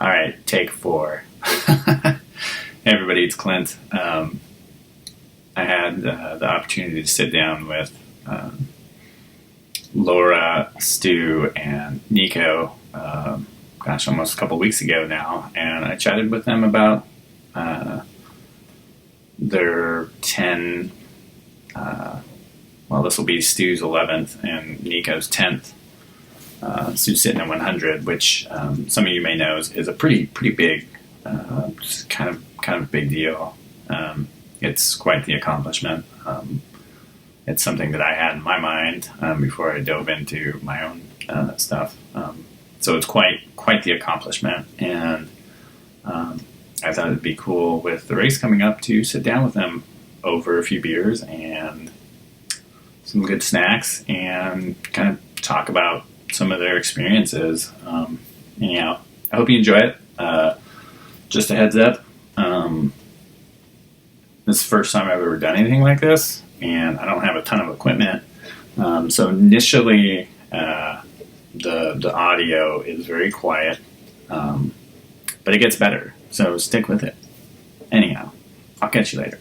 All right, take 4. Hey everybody, it's Clint. I had the opportunity to sit down with Laura, Stew, and Nico, almost a couple weeks ago now, and I chatted with them about their 10, this will be Stew's 11th and Nico's 10th Susitna 100, which some of you may know is a pretty big, kind of big deal. It's quite the accomplishment. It's something that I had in my mind before I dove into my own stuff. So it's quite the accomplishment, and I thought it'd be cool with the race coming up to sit down with them over a few beers and some good snacks and kind of talk about some of their experiences. I hope you enjoy it. Just a heads up, this is the first time I've ever done anything like this, and I don't have a ton of equipment. So initially, the audio is very quiet, but it gets better. So stick with it. Anyhow, I'll catch you later.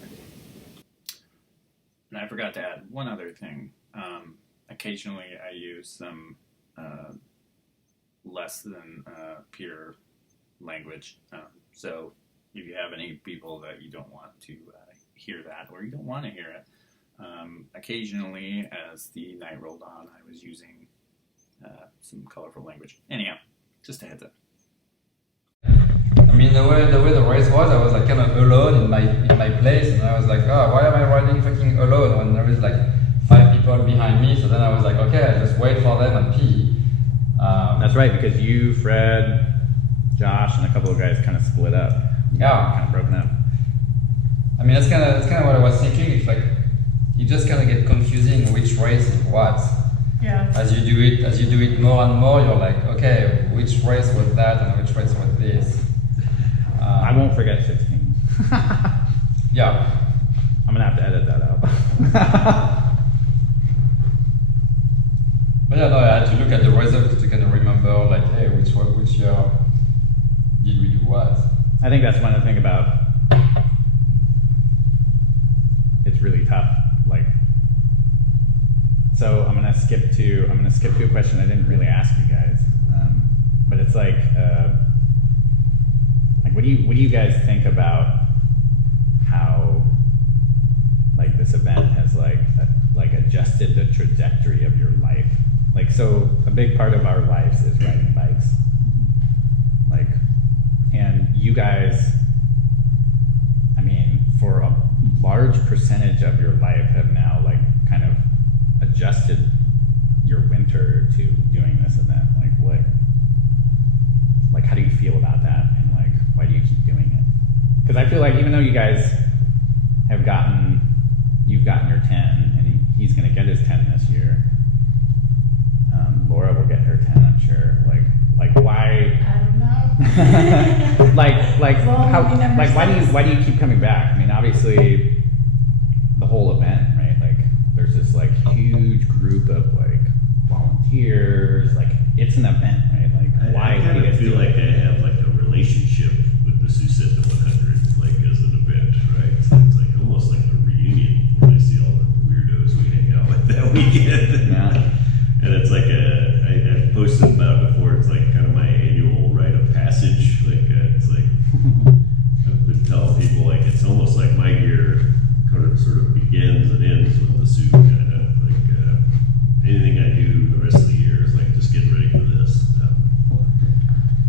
And I forgot to add one other thing. Occasionally I use some less than pure language. So if you have any people that you don't want to hear that, or you don't want to hear it, occasionally as the night rolled on, I was using some colorful language. Anyhow, just a heads up. I mean, the way the race was, I was like kind of alone in my place, and I was like, oh, why am I riding fucking alone when there is like 5 people behind me? So then I was like, okay, I'll just wait for them and pee. That's right, because you, Fred, Josh, and a couple of guys kind of split up. Yeah, kind of broken up. I mean, that's kind of what I was thinking. It's like you just kind of get confusing which race is what. Yeah. As you do it more and more, you're like, okay, which race was that and which race was this? I won't forget 16. Yeah. I'm gonna have to edit that out. But yeah, no, I had to look at the results to kind of remember, like, hey, which year did we do what? I think that's one of the things about it's really tough. Like, so I'm gonna skip to a question I didn't really ask you guys, but it's like what do you guys think about how like this event has like adjusted the trajectory of your life? Like, so a big part of our lives is riding bikes. Like, and you guys, I mean, for a large percentage of your life have now like kind of adjusted your winter to doing this event. Like how do you feel about that, and like why do you keep doing it? Because I feel like even though you guys you've gotten your 10, and he's gonna get his 10 this year. Laura will get her 10, I'm sure. Like why? I don't know. Why do you keep coming back? I mean, obviously the whole event, right? Like there's this like huge group of like volunteers. Like it's an event, right? Like why? I kind of feel like I have like a relationship with the Susitna 100, like as an event, right? So it's like almost like a reunion when I see all the weirdos we hang out with that weekend. Yeah. And it's like I've posted about it before. It's like kind of my annual rite of passage. Like it's like I've been telling people like it's almost like my year kind of sort of begins and ends with the suit. Kind of like anything I do the rest of the year is like just getting ready for this.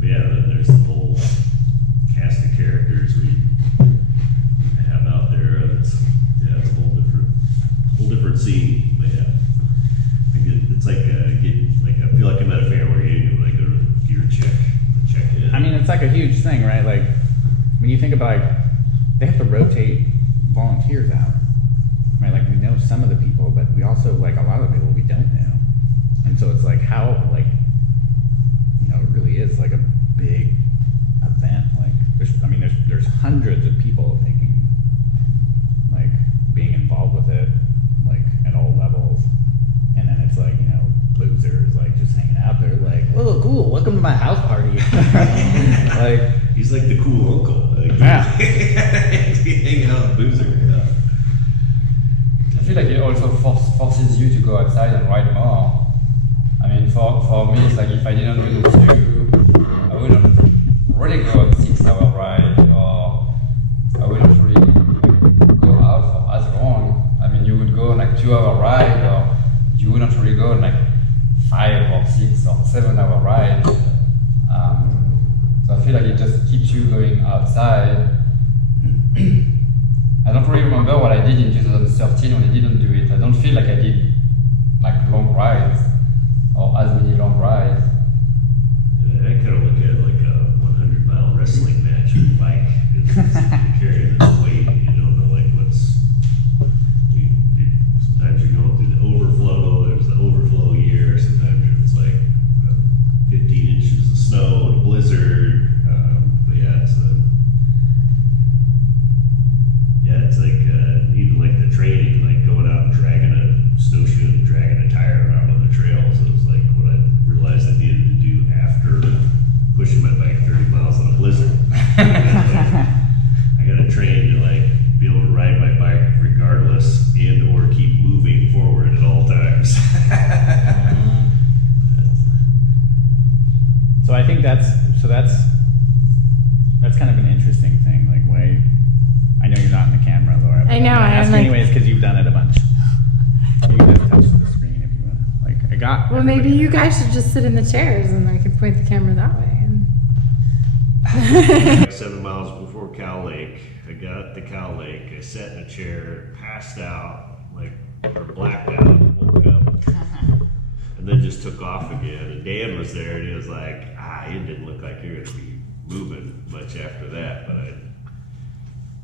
But yeah, then there's the whole cast of characters we have out there. It's a whole different scene. But yeah. It's like I feel like I'm at a family reunion when I go to gear check in. I mean, it's like a huge thing, right? Like when you think about like they have to rotate volunteers out, right? Like we know some of the people, but we also like a lot of the people we don't know, and so it's like how like it really is like a big event. Like there's hundreds of people being involved with it, like at all levels. And then it's like, losers like just hanging out there like, whoa, cool, welcome to my house party. Like, he's like the cool uncle. Like, yeah. hang out with Boozer. Yeah. I feel like it also forces you to go outside and ride more. I mean, for me, it's like if I didn't do the Stew, I wouldn't really go on 6-hour ride, or I wouldn't really go out for as long. I mean, you would go on like 2-hour ride, or you wouldn't really go on like 5 or 6 or 7-hour ride. So I feel like it just keeps you going outside. I don't really remember what I did in 2013 when I didn't do it. I don't feel like I did like long rides or as many long rides. Yeah, I kind of look at it like a 100-mile wrestling match with a bike. You're carrying this weight, and you don't know like what's. Sometimes you're going through the overflow. There's the overflow year. Sometimes it's like 15 inches of snow and a blizzard. But yeah, it's like even like the training, like going out and dragging a snowshoe and dragging a tire around on the trails. It was like what I realized I needed to do after pushing my bike 30 miles in a blizzard. I got to train to like be able to ride my bike regardless and or keep moving forward at all times. So I think that's kind of an interesting thing. Like, why? I know you're not in the camera, Laura. But I know, I'm gonna ask I'm like- anyways because you've done it a bunch. You can just touch the screen if you want. Like, I got. Well, maybe you guys should just sit in the chairs and I can point the camera that way. And 7 miles before Cow Lake, I got to Cow Lake. I sat in a chair, passed out, like or blacked out, woke up, and then just took off again. And Dan was there, and he was like, "It didn't look like you're gonna be moving much after that."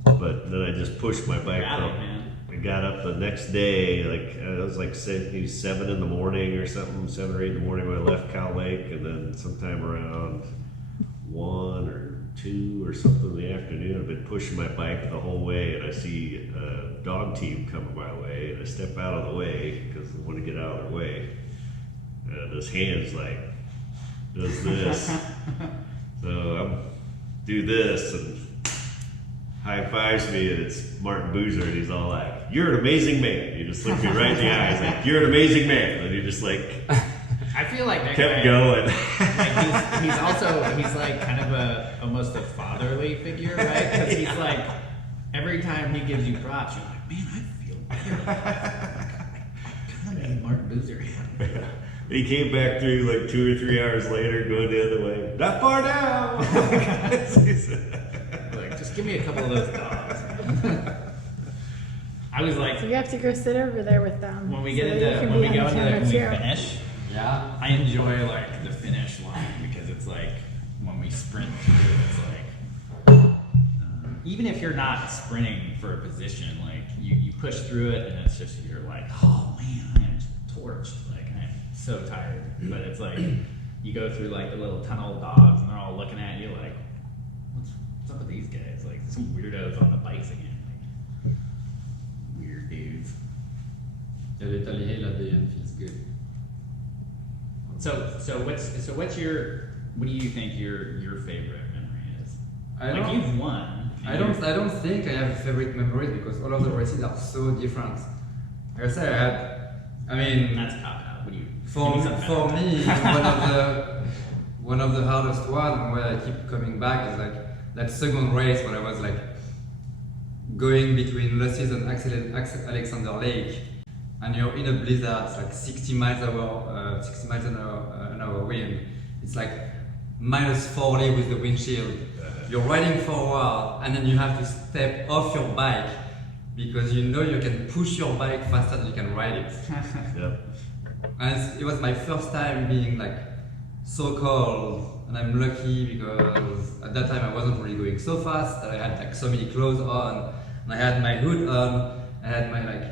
But then I just pushed my bike up. I got up the next day, like it was like 7 in the morning or something, 7 or 8 in the morning when I left Cow Lake, and then sometime around 1 or 2 or something in the afternoon, I've been pushing my bike the whole way, and I see a dog team coming my way, and I step out of the way because I want to get out of their way. And his hand's like, does this. So I do this, and high fives me, and it's Martin Boozer, and he's all like, "You're an amazing man." He just looked me right in the eyes, like, "You're an amazing man." And he just like I feel like that kept guy, going. Like he's like kind of almost a fatherly figure, right? Because he's like, every time he gives you props, you're like, man, I feel better. I kind of made Martin Boozer happy. He came back through like 2 or 3 hours later, going the other way. Not far now. Like, just give me a couple of those dogs. I was like, so you have to go sit over there with them. when we so get that you into can when be we on go the into camera when we too. finish, Yeah. I enjoy like the finish line because it's like when we sprint through, it's like even if you're not sprinting for a position, like you push through it and it's just you're like, oh man, I am torched, like I am so tired. But it's like you go through like the little tunnel of dogs and they're all looking at you like, what's up with these guys? Like some weirdos on the bikes again, like weird dudes. The little hill at the end feels good. So what do you think your favorite memory is? I Like don't- you've won. I don't think I have favorite memories because all of the races are so different. Like I said, I mean, That's a cop out. What do you? for give me something me, better. one of the hardest one where I keep coming back is like that second race when I was like going between Lucy's and Alexander Lake, and you're in a blizzard. It's like 60 miles an hour wind. It's like -40 with the windshield. You're riding forward, and then you have to step off your bike because you know you can push your bike faster than you can ride it. Yep. And it was my first time being like so cold, and I'm lucky because at that time I wasn't really going so fast that I had like so many clothes on, and I had my hood on, I had my like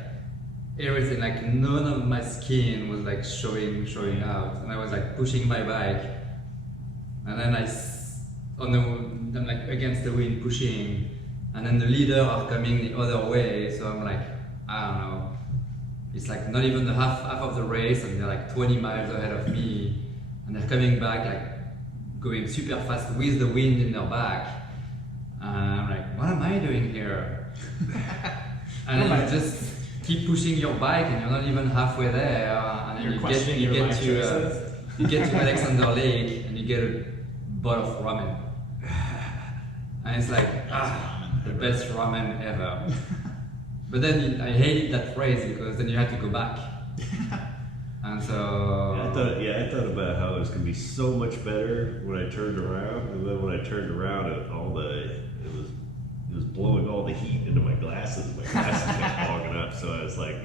everything, like none of my skin was like showing out, and I was like pushing my bike, and then I'm like against the wind pushing, and then the leader are coming the other way, so I'm like, I don't know, it's like not even the half of the race, and they're like 20 miles ahead of me, and they're coming back like going super fast with the wind in their back. And I'm like, what am I doing here? And then you just keep pushing your bike and you're not even halfway there. And then You're you questioning your life choices. you get to Alexander Lake and you get a bowl of ramen. And it's like, the best ramen ever. But then I hated that phrase because then you had to go back. And so... I thought about how it was going to be so much better when I turned around. And then when I turned around, it was blowing all the heat into my glasses. My glasses kept fogging up. So I was like,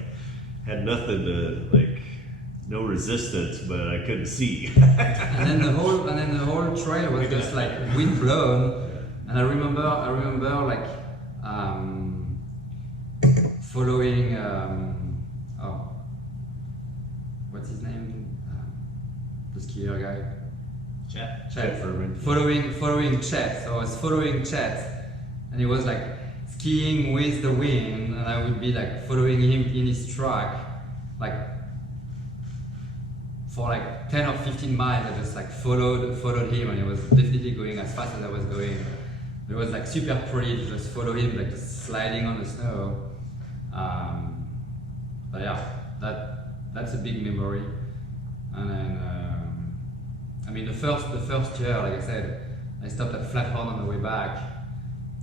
had nothing to, like, no resistance, but I couldn't see. and then the whole trail was just like wind blown. And I remember like following what's his name? The skier guy. Chet. Following Chet. So I was following Chet, and he was like skiing with the wind, and I would be like following him in his track, like for like 10 or 15 miles. I just like followed him, and he was definitely going as fast as I was going. It was like super pretty to just follow him, like just sliding on the snow. But yeah, that's a big memory. And then, I mean, the first year, like I said, I stopped at Flathorn on the way back,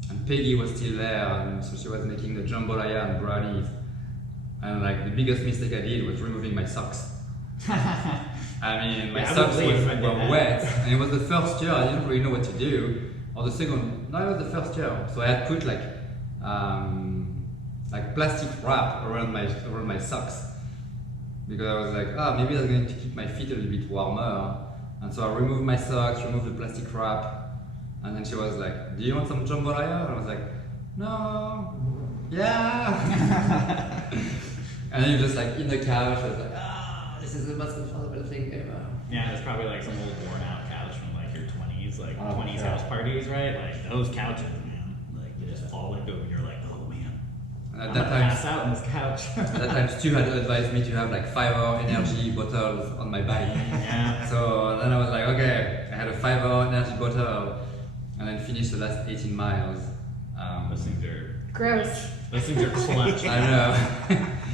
and Peggy was still there, and so she was making the jambalaya and brownies. And like the biggest mistake I did was removing my socks. I mean, my socks were wet, and it was the first year. I didn't really know what to do. Or the second, no, it was the first year. So I had put like plastic wrap around my socks because I was like, maybe that's going to keep my feet a little bit warmer. And so I removed my socks, removed the plastic wrap, and then she was like, "Do you want some jambalaya?" And I was like, "No, yeah." And then you're just like in the couch. I was like, "This is the most comfortable thing ever." Yeah, it's probably like some old worn out couch from like your 20s, like 20s house parties, right? Like those couches, man. Like you just fall into them and you're like, oh man. And I'm gonna pass out on this couch. At that time, Stu had advised me to have like 5-hour energy bottles on my bike. Yeah. So then I was like, okay, I had a 5-hour energy bottle, and then finished the last 18 miles. Those things are Gross. Those things are clutch. I know.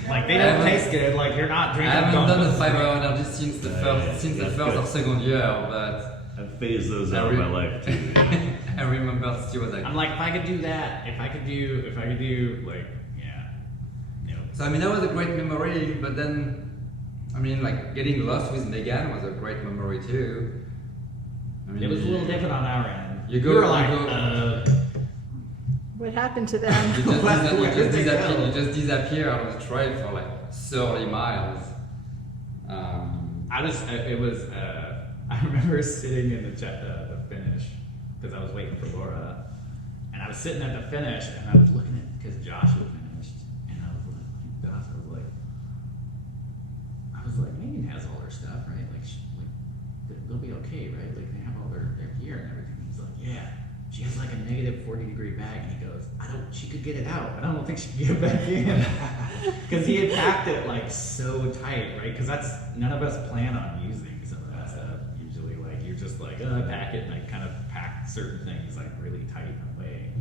Like they don't taste good. Like you're not I drinking. haven't done the 5-hour energy since the first or second year, but I've phased those out of my life too. Yeah. I remember Stu was like, I'm like, if I could do that, if I could do like, yeah, no. So I mean that was a great memory, but then I mean like getting lost with Megan was a great memory too. I mean, It was a little different on our end. You We were like, What happened to them? You just disappear on the trail for like 30 miles. I remember sitting in the finish because I was waiting for Laura, and I was sitting at the finish and I was looking at because Josh had finished, and I was like, Megan has all her stuff, right? Like they'll be okay, right? Like they have all their gear and everything. He's like, yeah. She has like a negative 40-degree bag, and he goes, she could get it out, but I don't think she can get it back in. Because he had packed it like so tight, right? Because none of us plan on using some of that stuff. Usually, like, you're just like, I pack it, and I kind of pack certain things like really tight in a way.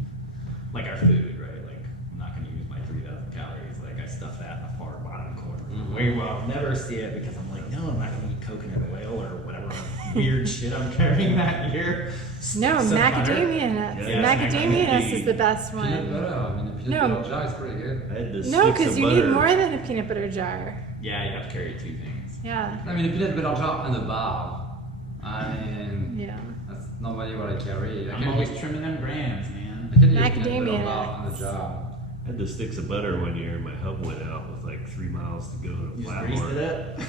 Like our food, right? Like, I'm not going to use my 3,000 calories. Like, I stuff that in a far bottom corner. Where I'll never see it because I'm like, no, I'm not going to eat coconut oil or whatever weird shit I'm carrying that year. No, Some macadamia nuts. Yeah, macadamia nuts is the best Peanut one. butter, I mean the peanut No. butter jar is pretty good. I had this No, sticks because of you butter. need more than a peanut butter jar. Yeah, you have to carry two things. Yeah. I mean a peanut butter jar and a bar. I mean Yeah. that's normally what I carry. I I'm can always eat, trimming them grams, man. I can eat a peanut Macadamia butter bar and a nuts. jar. I had the sticks of butter one year, and my hub went out with like 3 miles to go to You just greased Flathorn. it up.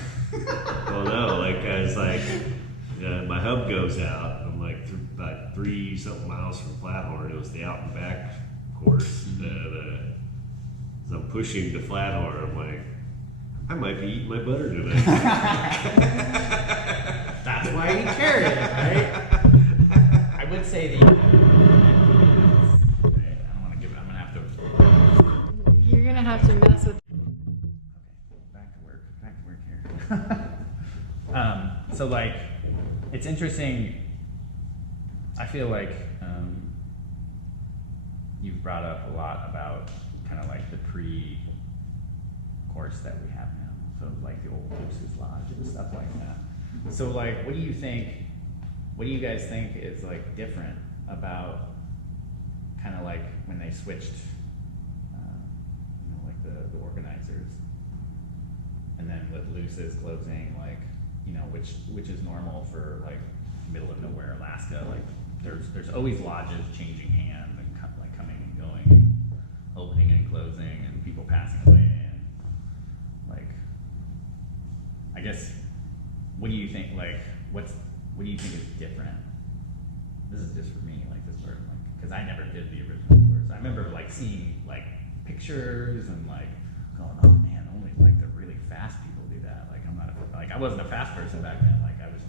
Oh no, like I was like, my hub goes out. I'm like about 3 something miles from Flathorn. It was the out and back course. And as I'm pushing to Flathorn, I'm like, I might be eating my butter today. That's why you carry it, right? I would say the. Right, I don't want to give. I'm gonna have to. You're gonna have to mess with. Back to work here. So like, it's interesting I feel like you've brought up a lot about kind of like the pre-course that we have now. So like the old Luce's Lodge and stuff like that. So like, what do you guys think is like different about kind of like when they switched, like the organizers, and then with Luce's closing, like, which is normal for like middle of nowhere Alaska. Like there's always lodges changing hands and like coming and going, opening and closing, and people passing away. And like, I guess, what do you think? Like, what do you think is different? This is just for me, like this part, like, because I never did the original course. I remember like seeing like pictures and like going, oh man, only like the really fast people do that. Like I'm not like I wasn't a fast person back then. Like I was.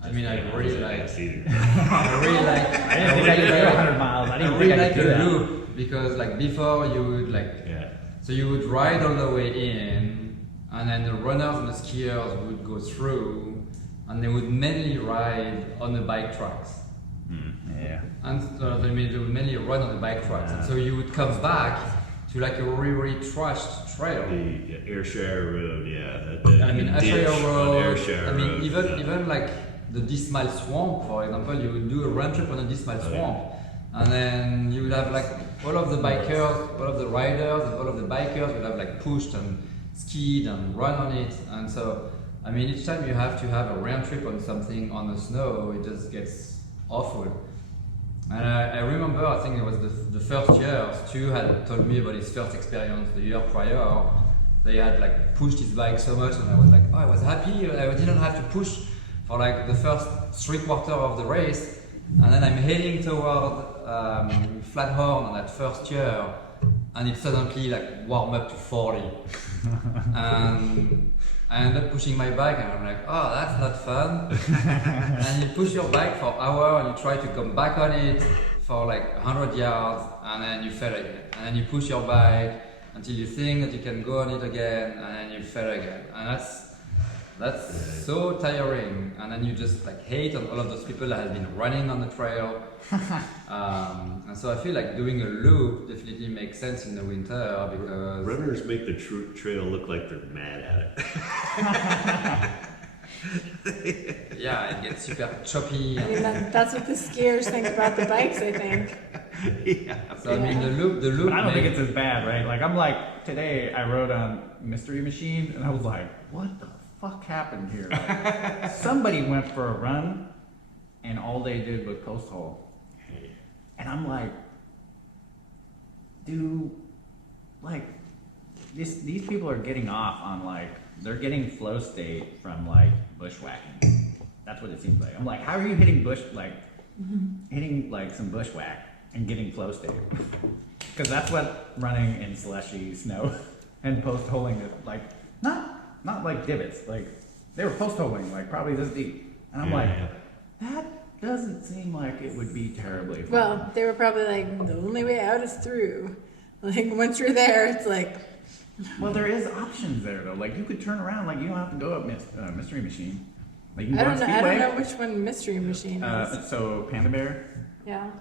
I mean, I really like. I didn't think I could do 100 miles. I didn't really think I like could do the that. loop because like before you would like. Yeah. So you would ride all the way in, and then the runners and the skiers would go through, and they would mainly ride on the bike tracks. Yeah. And they would mainly run on the bike tracks. And so you would come back to like a really trashed trail. The Ayrshire Road, yeah. I mean, Ayrshire Road. Ayrshire I mean, Road, even like the Dismal Swamp, for example, you would do a run trip on the Dismal Swamp, and then you would have like all of the bikers, all of the riders, and all of the bikers would have like pushed and skied and run on it. And so, I mean, each time you have to have a round trip on something on the snow, it just gets awful. And I remember, I think it was the first year, Stu had told me about his first experience the year prior. They had like pushed his bike so much, and I was like, oh, I was happy. I didn't have to push for like the first 3/4 of the race. And then I'm heading toward Flathorn on that first year, and it suddenly like warmed up to 40. And I ended up pushing my bike, and I'm like, oh, that's not fun. And you push your bike for an hour, and you try to come back on it for like 100 yards, and then you fail again. And then you push your bike until you think that you can go on it again, and then you fail again. And that's so tiring. And then you just like hate on all of those people that have been running on the trail. And so I feel like doing a loop definitely makes sense in the winter because Runners make the trail look like they're mad at it. yeah, it gets super choppy. I mean, that's what the skiers think about the bikes, I think. Yeah. So I mean, the loop. But I don't think it's as bad, right? Like I'm like, today I rode on Mystery Machine, and I was like, what the fuck happened here? Like, somebody went for a run, and all they did was post hole. And I'm like, dude, like, these people are getting off on like, they're getting flow state from like bushwhacking. That's what it seems like. I'm like, how are you hitting hitting like some bushwhack and getting flow state? Because that's what running in slushy snow and post holing is like. Not like divots. Like they were post holing, like probably this deep. And I'm like, that doesn't seem like it would be terribly fun. Well, they were probably like, the only way out is through. Like, once you're there, it's like... Well, there is options there, though. Like, you could turn around. Like, you don't have to go up Mystery Machine. Like, you can go on Speedway. I don't know which one Mystery Machine is. So, Panda Bear, Yeah.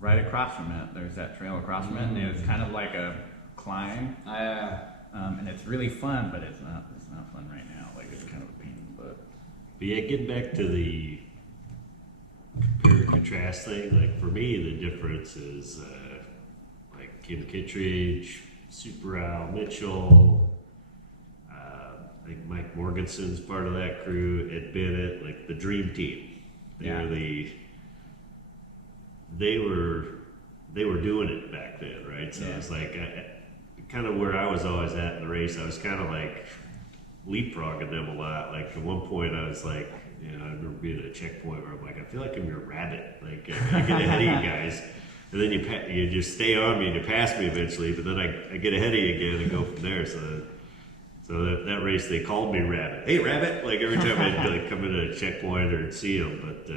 right across from it, there's that trail across from it, and it's kind of like a climb. And it's really fun, but it's not fun right now. Like, it's kind of a pain in the butt. But yeah, getting back to the compare and contrast thing, like for me, the difference is like Kim Kittredge, Super Al Mitchell, I think Mike Morganson's part of that crew, Ed Bennett, like the dream team. They were doing it back then, right? So it's like kind of where I was always at in the race. I was kind of like leapfrogging them a lot. Like at one point, I was like, I remember being at a checkpoint where I'm like, I feel like I'm your rabbit. Like I get ahead of you guys, and then you just stay on me and you pass me eventually. But then I get ahead of you again and go from there. So that race they called me Rabbit. Hey Rabbit! Like every time I'd like come into a checkpoint or see them. But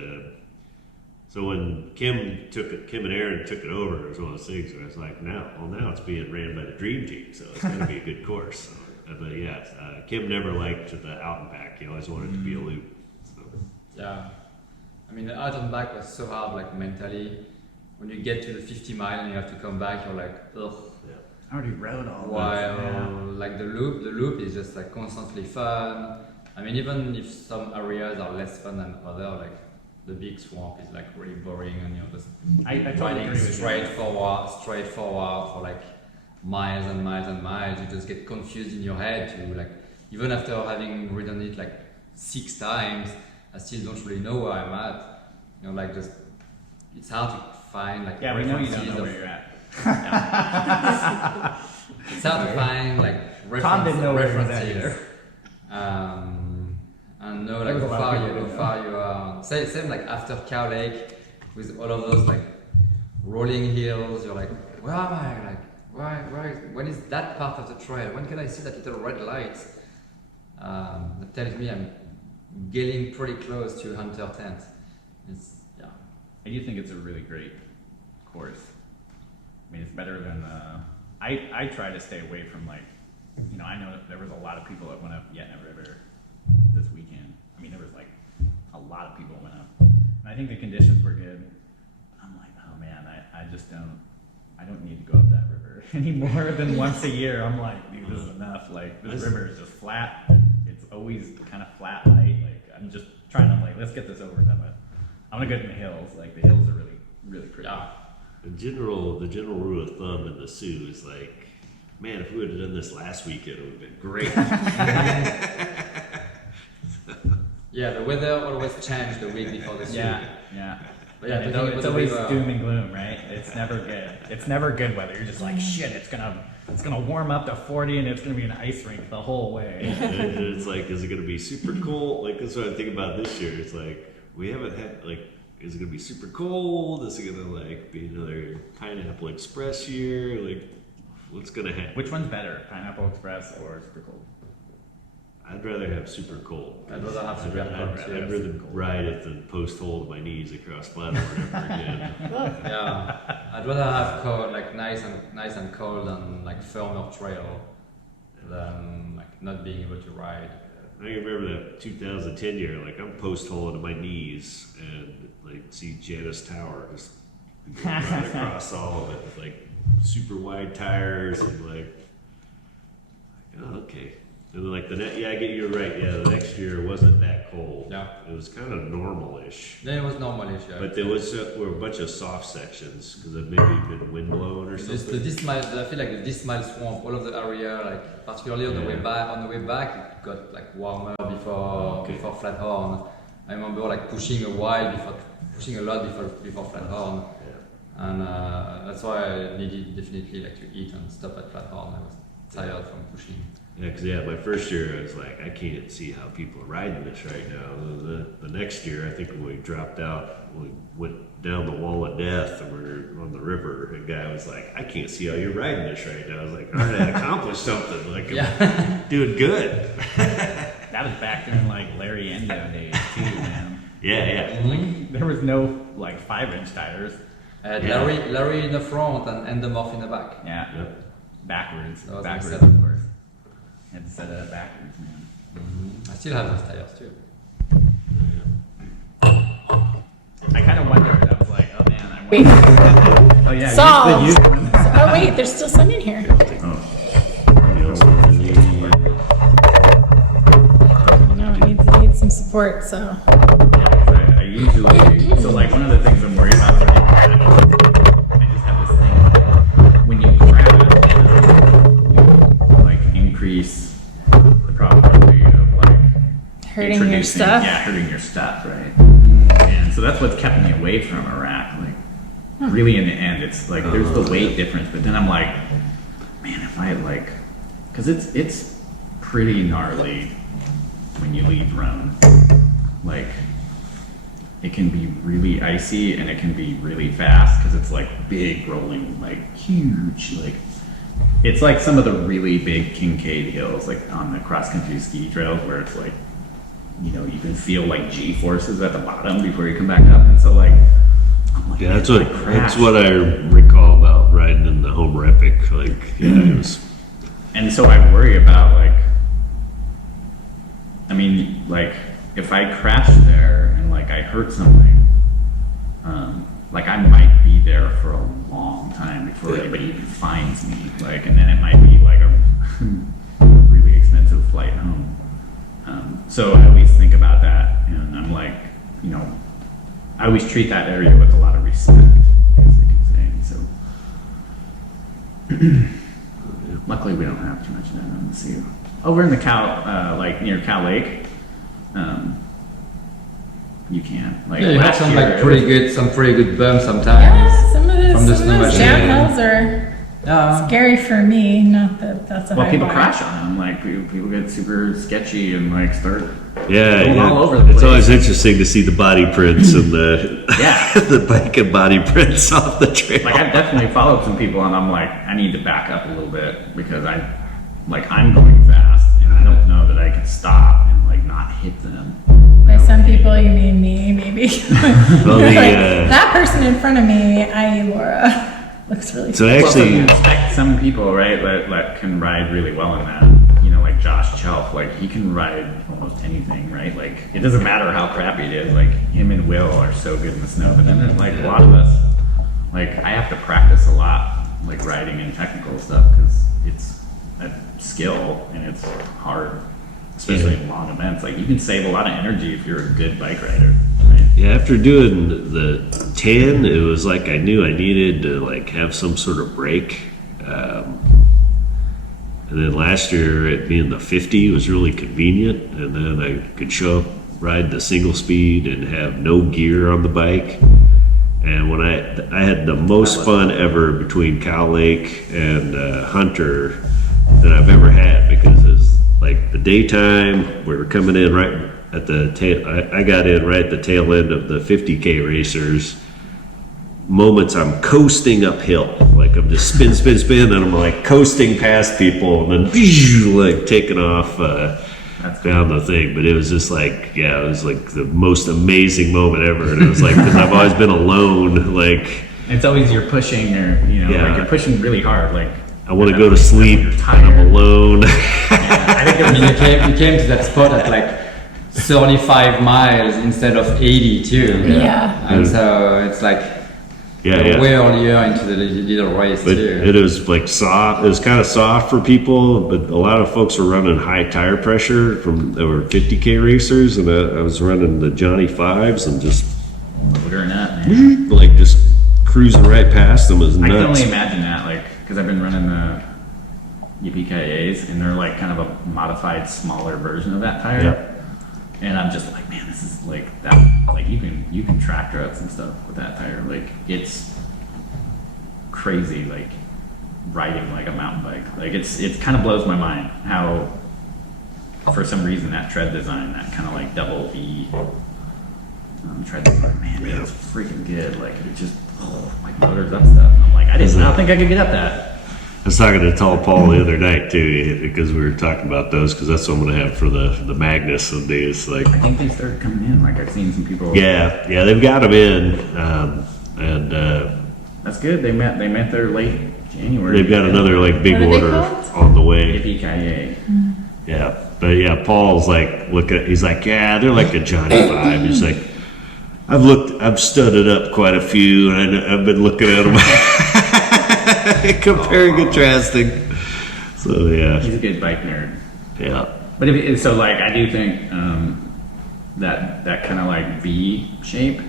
so when Kim and Aaron took it over, it was one of those things where I was like, now it's being ran by the Dream Team, so it's going to be a good course. So, but yeah, Kim never liked the out and back. He always wanted it to be a loop. So. Yeah. I mean, the out and back was so hard, like mentally. When you get to the 50 mile and you have to come back, you're like, ugh. I already rode all While like the loop is just like constantly fun. I mean, even if some areas are less fun than other, like the big swamp is like really boring, and you're just I totally riding agree with you. straight forward for like miles and miles and miles. You just get confused in your head to like, even after having ridden it like 6 times, I still don't really know where I'm at. You know, like just it's hard to find like We know you don't references know of- where you're at. It's hard to find like Tom didn't know where he was at references. either. And know There like was a how lot of far people how far you are. Same like after Cow Lake with all of those like rolling hills. You're like, where am I? Like, when is that part of the trail? When can I see that little red light? That tells me I'm getting pretty close to Hunter Tent. I do think it's a really great course. I mean, it's better than I try to stay away from like, you know, I know that there was a lot of people that went up Yetna River this weekend. I mean, there was like a lot of people went up, and I think the conditions were good. I'm like, oh man, I just I don't need to go up that river any more than once a year. I'm like, dude, this is enough. Like, this river is just flat. It's always kind of flat light. Like, I'm just trying to like, let's get this over with. But I'm gonna go in the hills. Like, the hills are really, really pretty. Yeah. The general rule of thumb in the Sioux is like, man, if we would have done this last weekend, it would have been great. Yeah, the weather always changed the week before the Sioux. Yeah. But yeah, And talking it's about always the river- doom and gloom, right? It's never good. It's never good weather. You're just like, shit, it's gonna warm up to 40 and it's gonna be an ice rink the whole way. And it's like, is it going to be super cold? Like, that's what I think about this year. It's like, we haven't had, like, is it going to be super cold? Is it going to, like, be another Pineapple Express year? Like, what's going to happen? Which one's better, Pineapple Express or Super Cold? I'd rather have super cold. I'd rather have I'd super cold, I'd rather ride at the post hole of my knees across Flathorn ever again. Yeah, I'd rather have cold, like nice and cold and like firmer trail than like not being able to ride. I remember that 2010 year, like I'm post hole to my knees and like see Janus Tower just right across all of it with like super wide tires and like oh, okay. And then like I get you right. Yeah, the next year wasn't that cold. Yeah. It was kind of normal-ish. Then it was normalish, yeah. But there were a bunch of soft sections because it maybe been wind blowing or This, something. I feel like the Dismal Swamp, all of the area, like particularly on the way back. On the way back, it got like warmer before Flathorn. I remember like pushing a lot before Flathorn, and that's why I needed definitely like to eat and stop at Flathorn. I was tired from pushing. Yeah, my first year I was like, I can't see how people are riding this right now. The next year, I think when we dropped out, we went down the wall of death and we were on the river. And a guy was like, I can't see how you're riding this right now. I was like, all right, I accomplished something. Like, I'm doing good. That was back during like Larry Endo days too, man. Yeah. Like, there was no like 5-inch tires. Larry in the front and Endomorph in the back. Yeah. Yep. Backwards, That was of my course. Had to set it backwards, man. I still have those tires too. I kind of wondered. I was like, oh man, I Wait. Oh yeah, Solved. use the used one. Oh wait, there's still some in here. No, it needs some support. So I usually, so like one of the things I'm worried about running back, I just have this thing, when you crash, you like increase the probability of like hurting your introducing- stuff. Yeah, hurting your stuff, right? And so that's what's kept me away from Iraq. Like, really in the end, it's like, there's the weight difference, but then I'm like, man, if I like, cause it's pretty gnarly when you leave Rome. Like, it can be really icy and it can be really fast because it's like big rolling, like huge, like it's like some of the really big Kincaid hills, like on the cross country ski trails where it's like, you know, you can feel like G forces at the bottom before you come back up, and so like, I'm like, Yeah, man, if I that's crash- what I recall about riding in the Homer Epic. Like, it was. And so I worry about like, I mean, like if I crash there and like I hurt something, like I might be there for a long time before anybody even finds me. Like, and then it might be like a really expensive flight home. So I always think about that, and I'm like, you know, I always treat that area with a lot of respect, I guess I can say. So luckily we don't have too much of that on the sea. Over in the like near Cow Lake, you can. Like Yeah, you have some like some pretty good bumps sometimes. Yeah, some of From the those snow machine. downhills are Yeah. scary for me. Not that that's a Well, high people bar. crash on them. Like people get super sketchy and like start Yeah, going yeah. all over the It's place. always interesting to see the body prints and the Yeah. the bike and body prints off the trail. Like I've definitely followed some people, and I'm like, I need to back up a little bit because I'm going fast, and I don't know that I can stop and like not hit them. By some people, you mean me, maybe. Well, Like, the, that person in front of me, Laura, looks really. so Well, so you actually, expect some people, right, that can ride really well in that. You know, like Josh Chelf, like he can ride almost anything, right? Like it doesn't matter how crappy it is. Like him and Will are so good in the snow, but then like a lot of us, like I have to practice a lot, like riding and technical stuff because it's a skill and it's hard, especially in long events. Like you can save a lot of energy if you're a good bike rider, right? yeah, after doing the 10, it was like I knew I needed to like have some sort of break. And then last year, it being the 50 was really convenient, and then I could show up, ride the single speed, and have no gear on the bike. And when I had the most fun ever between Cow Lake and Hunter that I've ever had, because it's like the daytime, we were coming in right at the tail. I got in right at the tail end of the 50K racers. Moments I'm coasting uphill, like I'm just spin, and I'm like coasting past people, and then like taking off down the thing. But it was just like, yeah, it was like the most amazing moment ever. And it was like, because I've always been alone, like It's always you're pushing, or you know, Yeah. like you're pushing really hard. Like I want to go to sleep You're and tired. I'm alone. I think I mean, you came to that spot at like 35 miles instead of 80 too. Yeah. And so it's like Yeah. way earlier into the little race But too. it was like soft. It was kind of soft for people, but a lot of folks were running high tire pressure from there were 50K racers, and I was running the Johnny 5s and just believe it or not, man. like just cruising right past them was I can nuts. only imagine that, like, because I've been running the UPKAs, and they're like kind of a modified, smaller version of that tire. Yeah. And I'm just like, man, this is like that. Like you can track ruts and stuff with that tire. Like it's crazy. Like riding like a mountain bike. Like it kind of blows my mind how, for some reason, that tread design, that kind of like double V tread design, man, it's freaking good. Like it just like motors up stuff. And I'm like, I don't think I could get up that. I was talking to Tall Paul the other night too, because we were talking about those, because that's what I'm gonna have for the Magnus of these. Like, I think they started coming in. Like I've seen some people. yeah, they've got them in, and That's good. They met their late January. they've got another like big What are they order called? on the way. APKA. Yeah, but yeah, Paul's like, he's like, yeah, they're like a Johnny 5. He's like, I've studded up quite a few, and I've been looking at them, comparing, contrasting. So yeah, He's a good bike nerd. yeah, But so like I do think that kind of like V shape,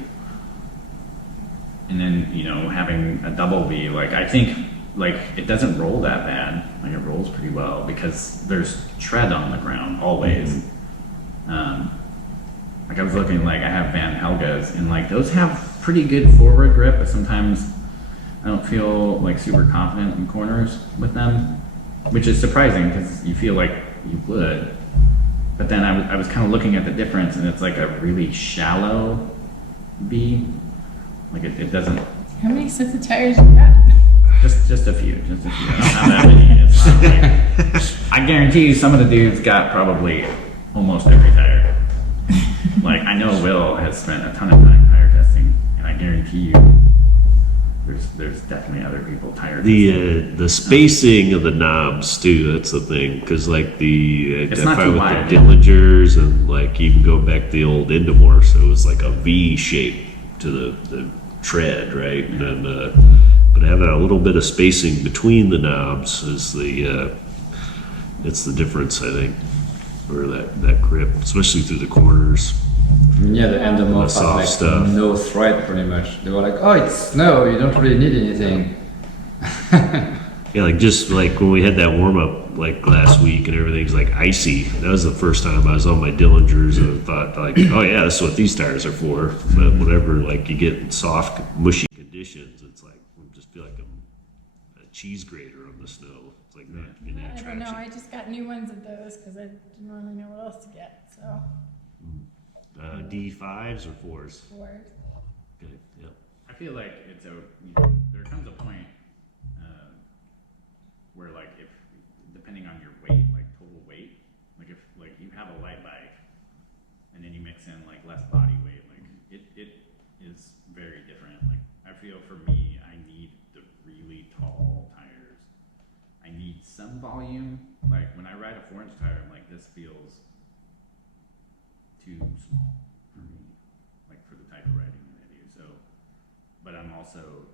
and then having a double V, like I think like it doesn't roll that bad. Like it rolls pretty well because there's tread on the ground always. Like I was looking, like I have Van Helga's, and like those have pretty good forward grip, but sometimes I don't feel like super confident in corners with them, which is surprising because you feel like you would. But then I was kind of looking at the difference, and it's like a really shallow V. Like it doesn't. How many sets of tires you got? Just a few. I don't have that many. It's not like, I guarantee you, some of the dudes got probably almost every tire. Like I know Will has spent a ton of time tire testing, and I guarantee you, there's definitely other people tire testing. the spacing of the knobs too. That's the thing, because like It's not I too with wide, the yeah. Dillingers, and like even go back to the old Endemore, so it was like a V shape to the tread, right? And then, but having a little bit of spacing between the knobs is it's the difference, I think, for that grip, especially through the corners. Yeah, the endomorph has soft like stuff. no thread pretty much. They were like, oh, it's snow, you don't really need anything. Yeah, like just like when we had that warm up like last week and everything's like icy. That was the first time I was on my Dillingers and thought like, oh yeah, this is what these tires are for. But whenever like you get soft, mushy conditions, it's like I just feel like I'm a cheese grater on the snow. It's like not getting any I don't know, I traction. just got new ones of those because I didn't really know what else to get, so. D5s or 4s? Ford. Okay, yeah. I feel like there comes a point where like if depending on your weight, like total weight, like if like you have a light bike and then you mix in like less body weight, like it is very different. Like I feel for me, I need the really tall tires. I need some volume. Like when I ride a 4-inch tire, I'm like, this feels too small for me, like for the type of riding that I do. So, but I'm also,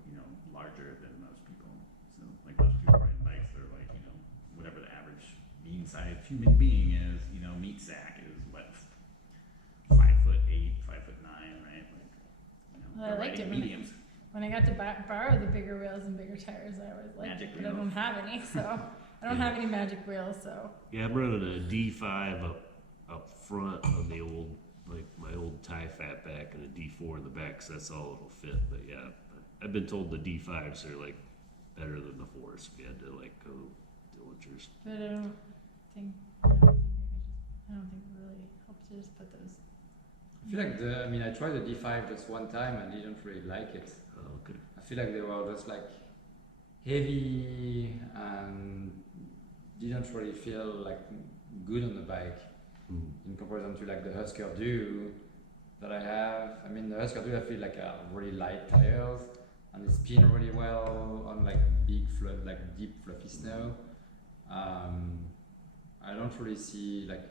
larger than most people. So, like most people riding bikes, they're like, whatever the average mean-sized human being is, meat sack is what, 5'8", 5'9", right? Like, Well, I they're liked riding it mediums. when I got to borrow the bigger wheels and bigger tires, I always liked Magic it, but I wheels. don't have any, so. I don't have any magic wheels, so. Yeah, I'm running a D5 up front on the old, like my old tie fatback and a D4 in the back, so that's all it'll fit. But yeah, I've been told the D5s are like better than the 4s. We had to like go Dillingers. But I don't think I don't think it really helps to just put those. I feel like I tried the D5 just one time and didn't really like it. Oh, okay. I feel like they were just like heavy and didn't really feel like good on the bike in comparison to like the Husker Du that I have. I mean, the Husker Du I feel like are really light tires and they spin really well on like big like deep fluffy snow. I don't really see like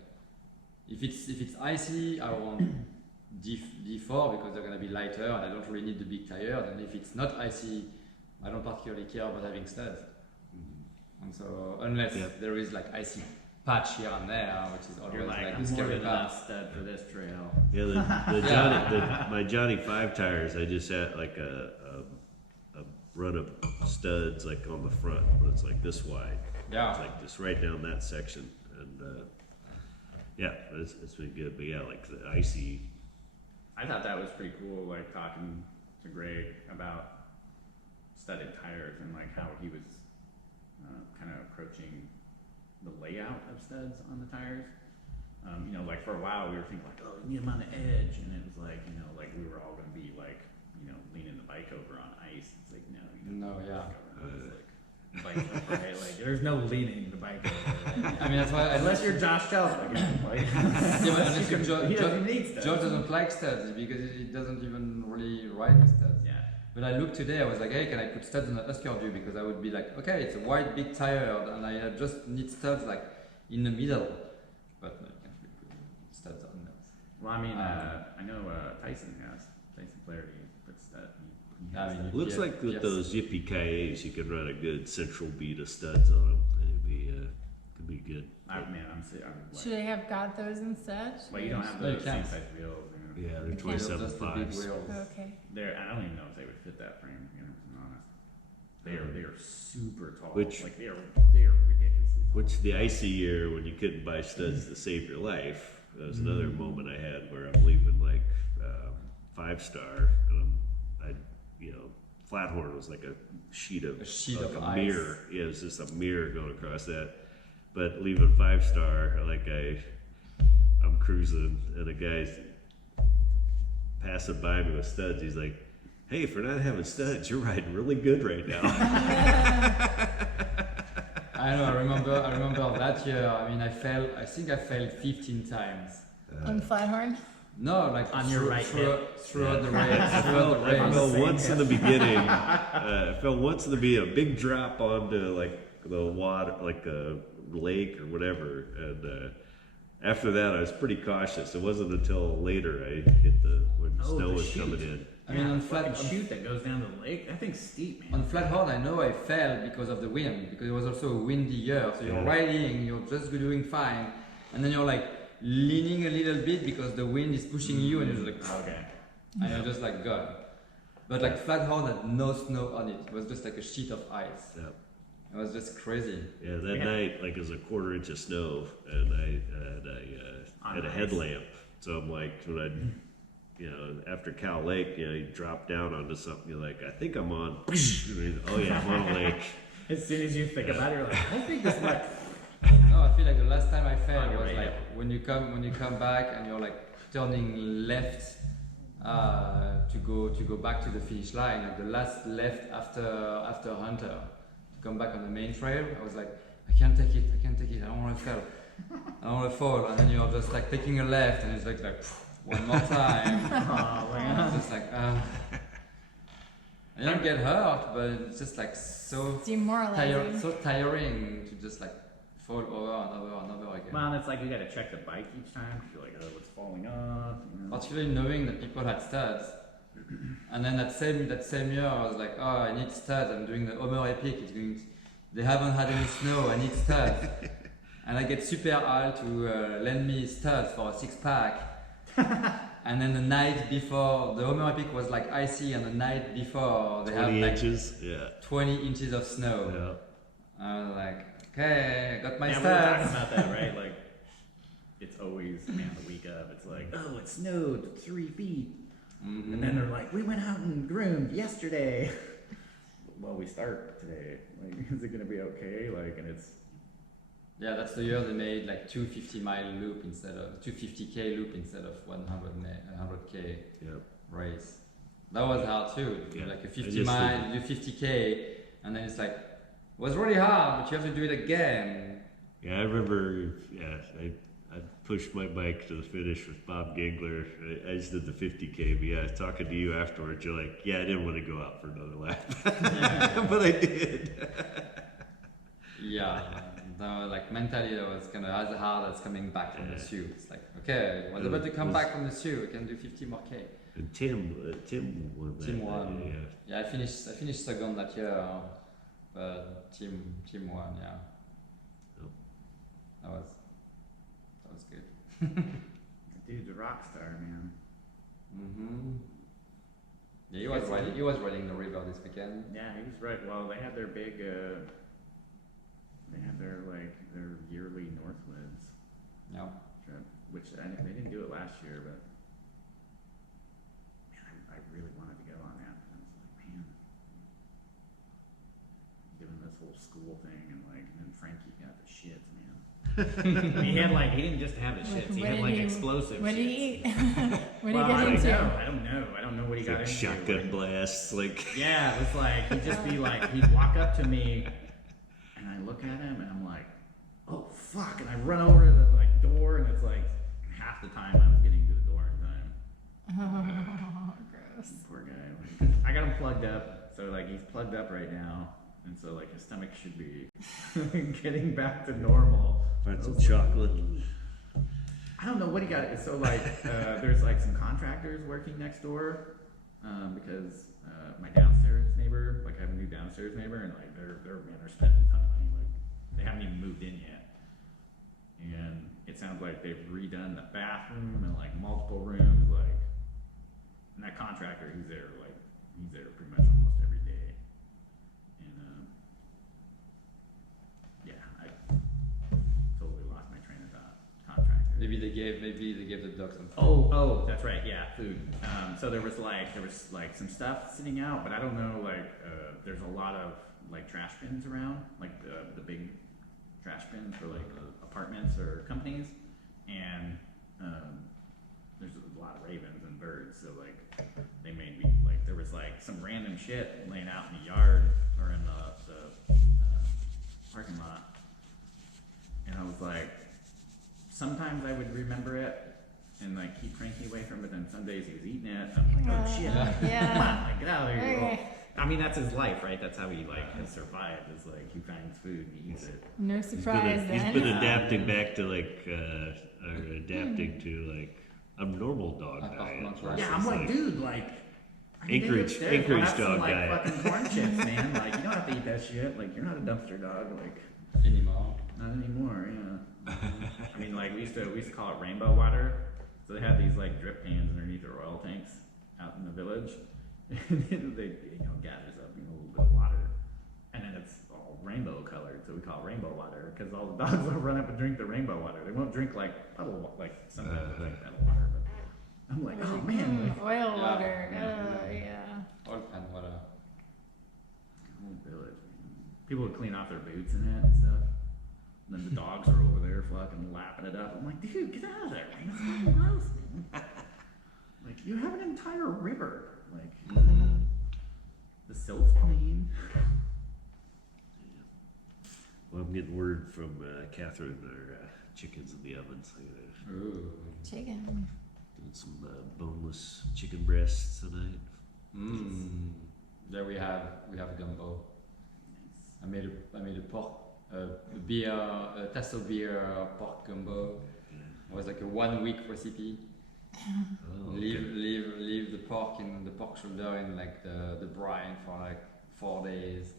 if it's icy I want D4 because they're gonna be lighter and I don't really need the big tires, and if it's not icy I don't particularly care about having studs. And so unless there is like icy patch here and there, which is always You're like, like I'm the more scary than part. enough stud for this trail. Yeah, my Johnny 5 tires, I just had like a run of studs like on the front, but it's like this wide. Yeah. It's like just right down that section, and yeah, it's been good. But yeah, like the icy. I thought that was pretty cool, like talking to Greg about studded tires and like how he was kind of approaching the layout of studs on the tires. Like for a while we were thinking like, oh, we need them on the edge, and it was like, like we were all going to be like, leaning the bike over on ice. It's like, no, No, yeah. It's like, right? Like there's no leaning the bike over. I mean that's why Unless you're Josh Shelton, like, yeah, but honestly, he doesn't need studs. Joe doesn't like studs because he doesn't even really ride with studs. Yeah. But I looked today, I was like, hey, can I put studs on the Husker Du? Because I would be like, okay, it's a wide, big tire, and I just need studs like in the middle. But no, you can't really put studs on those. Well, I mean, I know Tyson Flaherty puts that. I mean, Looks yeah, like with yes. those Yippee-ki-yays, you could run a good central beat of studs on them. It'd be could be good. I'm Should I have got those instead? well, you don't have No, you those same can't. size wheels. Yeah, they're Okay. 27 Just the big 5s. wheels. Okay. I don't even know if they would fit that frame. To be honest, they are super tall. Which- like they are ridiculously tall. Which the icy year when you couldn't buy studs to save your life, that was another moment I had where I'm leaving like 5-star, and Flathorn was like a sheet of of a ice. mirror. Yeah, it was just a mirror going across that. But leaving 5-star, I'm cruising, and a guy's passing by me with studs. He's like, "Hey, for not having studs, you're riding really good right now." I know. I remember that year. I mean, I think I fell 15 times. On Flathorn? No, like On your right hip. throughout the race. I fell once in the beginning. I fell once in the beginning, a big drop onto like the water, like a lake or whatever. And after that, I was pretty cautious. It wasn't until later I hit when Oh, snow the was chute. coming in. I mean, on flat fucking chute that goes down to the lake. That thing's steep, man. on Flathorn, I know I fell because of the wind, because it was also a windy year. So you're riding, you're just doing fine, and then you're like leaning a little bit because the wind is pushing you, and you're just like, Okay. and you're just like God. But like Flathorn had no snow on it. It was just like a sheet of ice. Yeah. It was just crazy. Yeah, that night, like, it was a quarter inch of snow, and I had a headlamp. So I'm like, when after Cow Lake, you drop down onto something, you're like, I think I'm on. Oh yeah, I'm on a lake. As soon as you think about it, you're like, I don't think this much. No, I feel like the last time I fell On was your like radio. when you come back and you're like turning left to go back to the finish line, like the last left after Hunter to come back on the main trail. I was like, I can't take it, I don't want to fall, I don't want to fall, and then you're just like taking a left and it's like one more time. Oh man. It's just like I don't get hurt, but it's just like so Demoralizing. so tiring to just like fall over and over and over again. Well, it's like you gotta check the bike each time. You're like, oh, what's falling off? Particularly knowing that people had studs. And then that same year, I was like, oh, I need studs. I'm doing the Homer Epic. They haven't had any snow. I need studs. And I get Super Al to lend me studs for a 6-pack. And then the night before, the Homer Epic was like icy, and the night before they 20 have like inches. Yeah. 20 inches of snow. Yeah. I was like, okay, I got my Yeah, we were talking studs. about that, right? Like, it's always, man, the week of, it's like, oh, it snowed 3 feet. And then they're like, we went out and groomed yesterday. Well, we start today. Like, is it gonna be okay? Like, and it's, Yeah, that's the year they made like 250-mile loop instead of 250k loop instead of 100k Yep. race. That was hard too. Yeah. Like a I 50 just mile, you do 50k, and then it's like it was really hard, but you have to do it again. Yeah, I remember. Yeah, I pushed my bike to the finish with Bob Gingler. I just did the 50K. But yeah, talking to you afterwards, you're like, yeah, I didn't want to go out for another lap, but I did. Yeah, like mentally, that was kind of as hard as coming back from the Sioux. It's like, okay, I was about to come back from the Sioux. I can do 50 more K. And Tim won that. Team won. Yeah. Yeah, I finished second that year, but team won. Yeah, Oh. that was good. dude's a rock star, man. Mm-hmm. Yeah, he was riding the river this weekend. Yeah, he was right. Well, they had their big, they had their yearly Northwoods Yeah. trip, which they didn't do it last year, but man, I really wanted to go on that. I was like, man, doing this whole school thing, and then Frankie got the shits, man. he didn't just have the shits. He What had did like he- explosive. What did shits. he eat? What did Well, he I get don't into? know. I don't know what he got Like into. shotgun blasts, like. Yeah, it was like he'd just be like, he'd walk up to me, and I look at him, and I'm like, oh fuck, and I run over to the door, and it's like half the time I was getting to the door in time. Oh, gross. Poor guy. I got him plugged up, so he's plugged up right now, and so his stomach should be getting back to normal. Find some chocolate. I don't know what he got. So there's some contractors working next door because my downstairs neighbor, I have a new downstairs neighbor, and they're spending a ton of money. They haven't even moved in yet, and it sounds like they've redone the bathroom and multiple rooms. And that contractor, he's there pretty much almost every day, and yeah, I totally lost my train of thought. Contractor. Maybe they gave the dog some food. Oh, that's right. Yeah, food. So there was some stuff sitting out, but I don't know. There's a lot of trash bins around, the big trash bins for apartments or companies, and there's a lot of ravens and birds. So they made me there was some random shit laying out in the yard or in the parking lot, and I was like. Sometimes I would remember it and keep Frankie away from it, and some days he was eating it. And I'm like, oh shit, Yeah. come on, get out of here. Okay. I mean, that's his life, right? That's how he has survived. Is he finds food and he eats it. No surprise He's then. been adapting back to or adapting to abnormal dog diet. Apartment Yeah, I'm like, dude, I Anchorage Have some, dog like, diet. fucking corn chips, man. Like, you don't have to eat that shit. Like, you're not a dumpster dog. Like, Anymore. not anymore. Yeah. I mean, like, we used to call it rainbow water. So they had these like drip pans underneath their oil tanks out in the village. And they, gathers up a little bit of water, and then it's all rainbow colored. So we call it rainbow water because all the dogs will run up and drink the rainbow water. They won't drink like puddle, like sometimes they drink puddle water. But I'm like, oh man, like, Oil Yeah. water. Yeah. All kind of water. whole village. People would clean off their boots in it and stuff. And then the dogs are over there fucking lapping it up. I'm like, dude, get out of there, man. That's fucking gross, man. Like, you have an entire river. Like, the silt's clean. Well, I'm getting word from Catherine. Our chicken's in the oven. So I'm gonna Ooh. Chicken. do some boneless chicken breasts tonight. Mmm. There we have gumbo. I made a pork, a tassel beer pork gumbo. It was like a 1 week recipe. Oh, okay. Leave the pork in the pork shoulder in like the brine for like 4 days,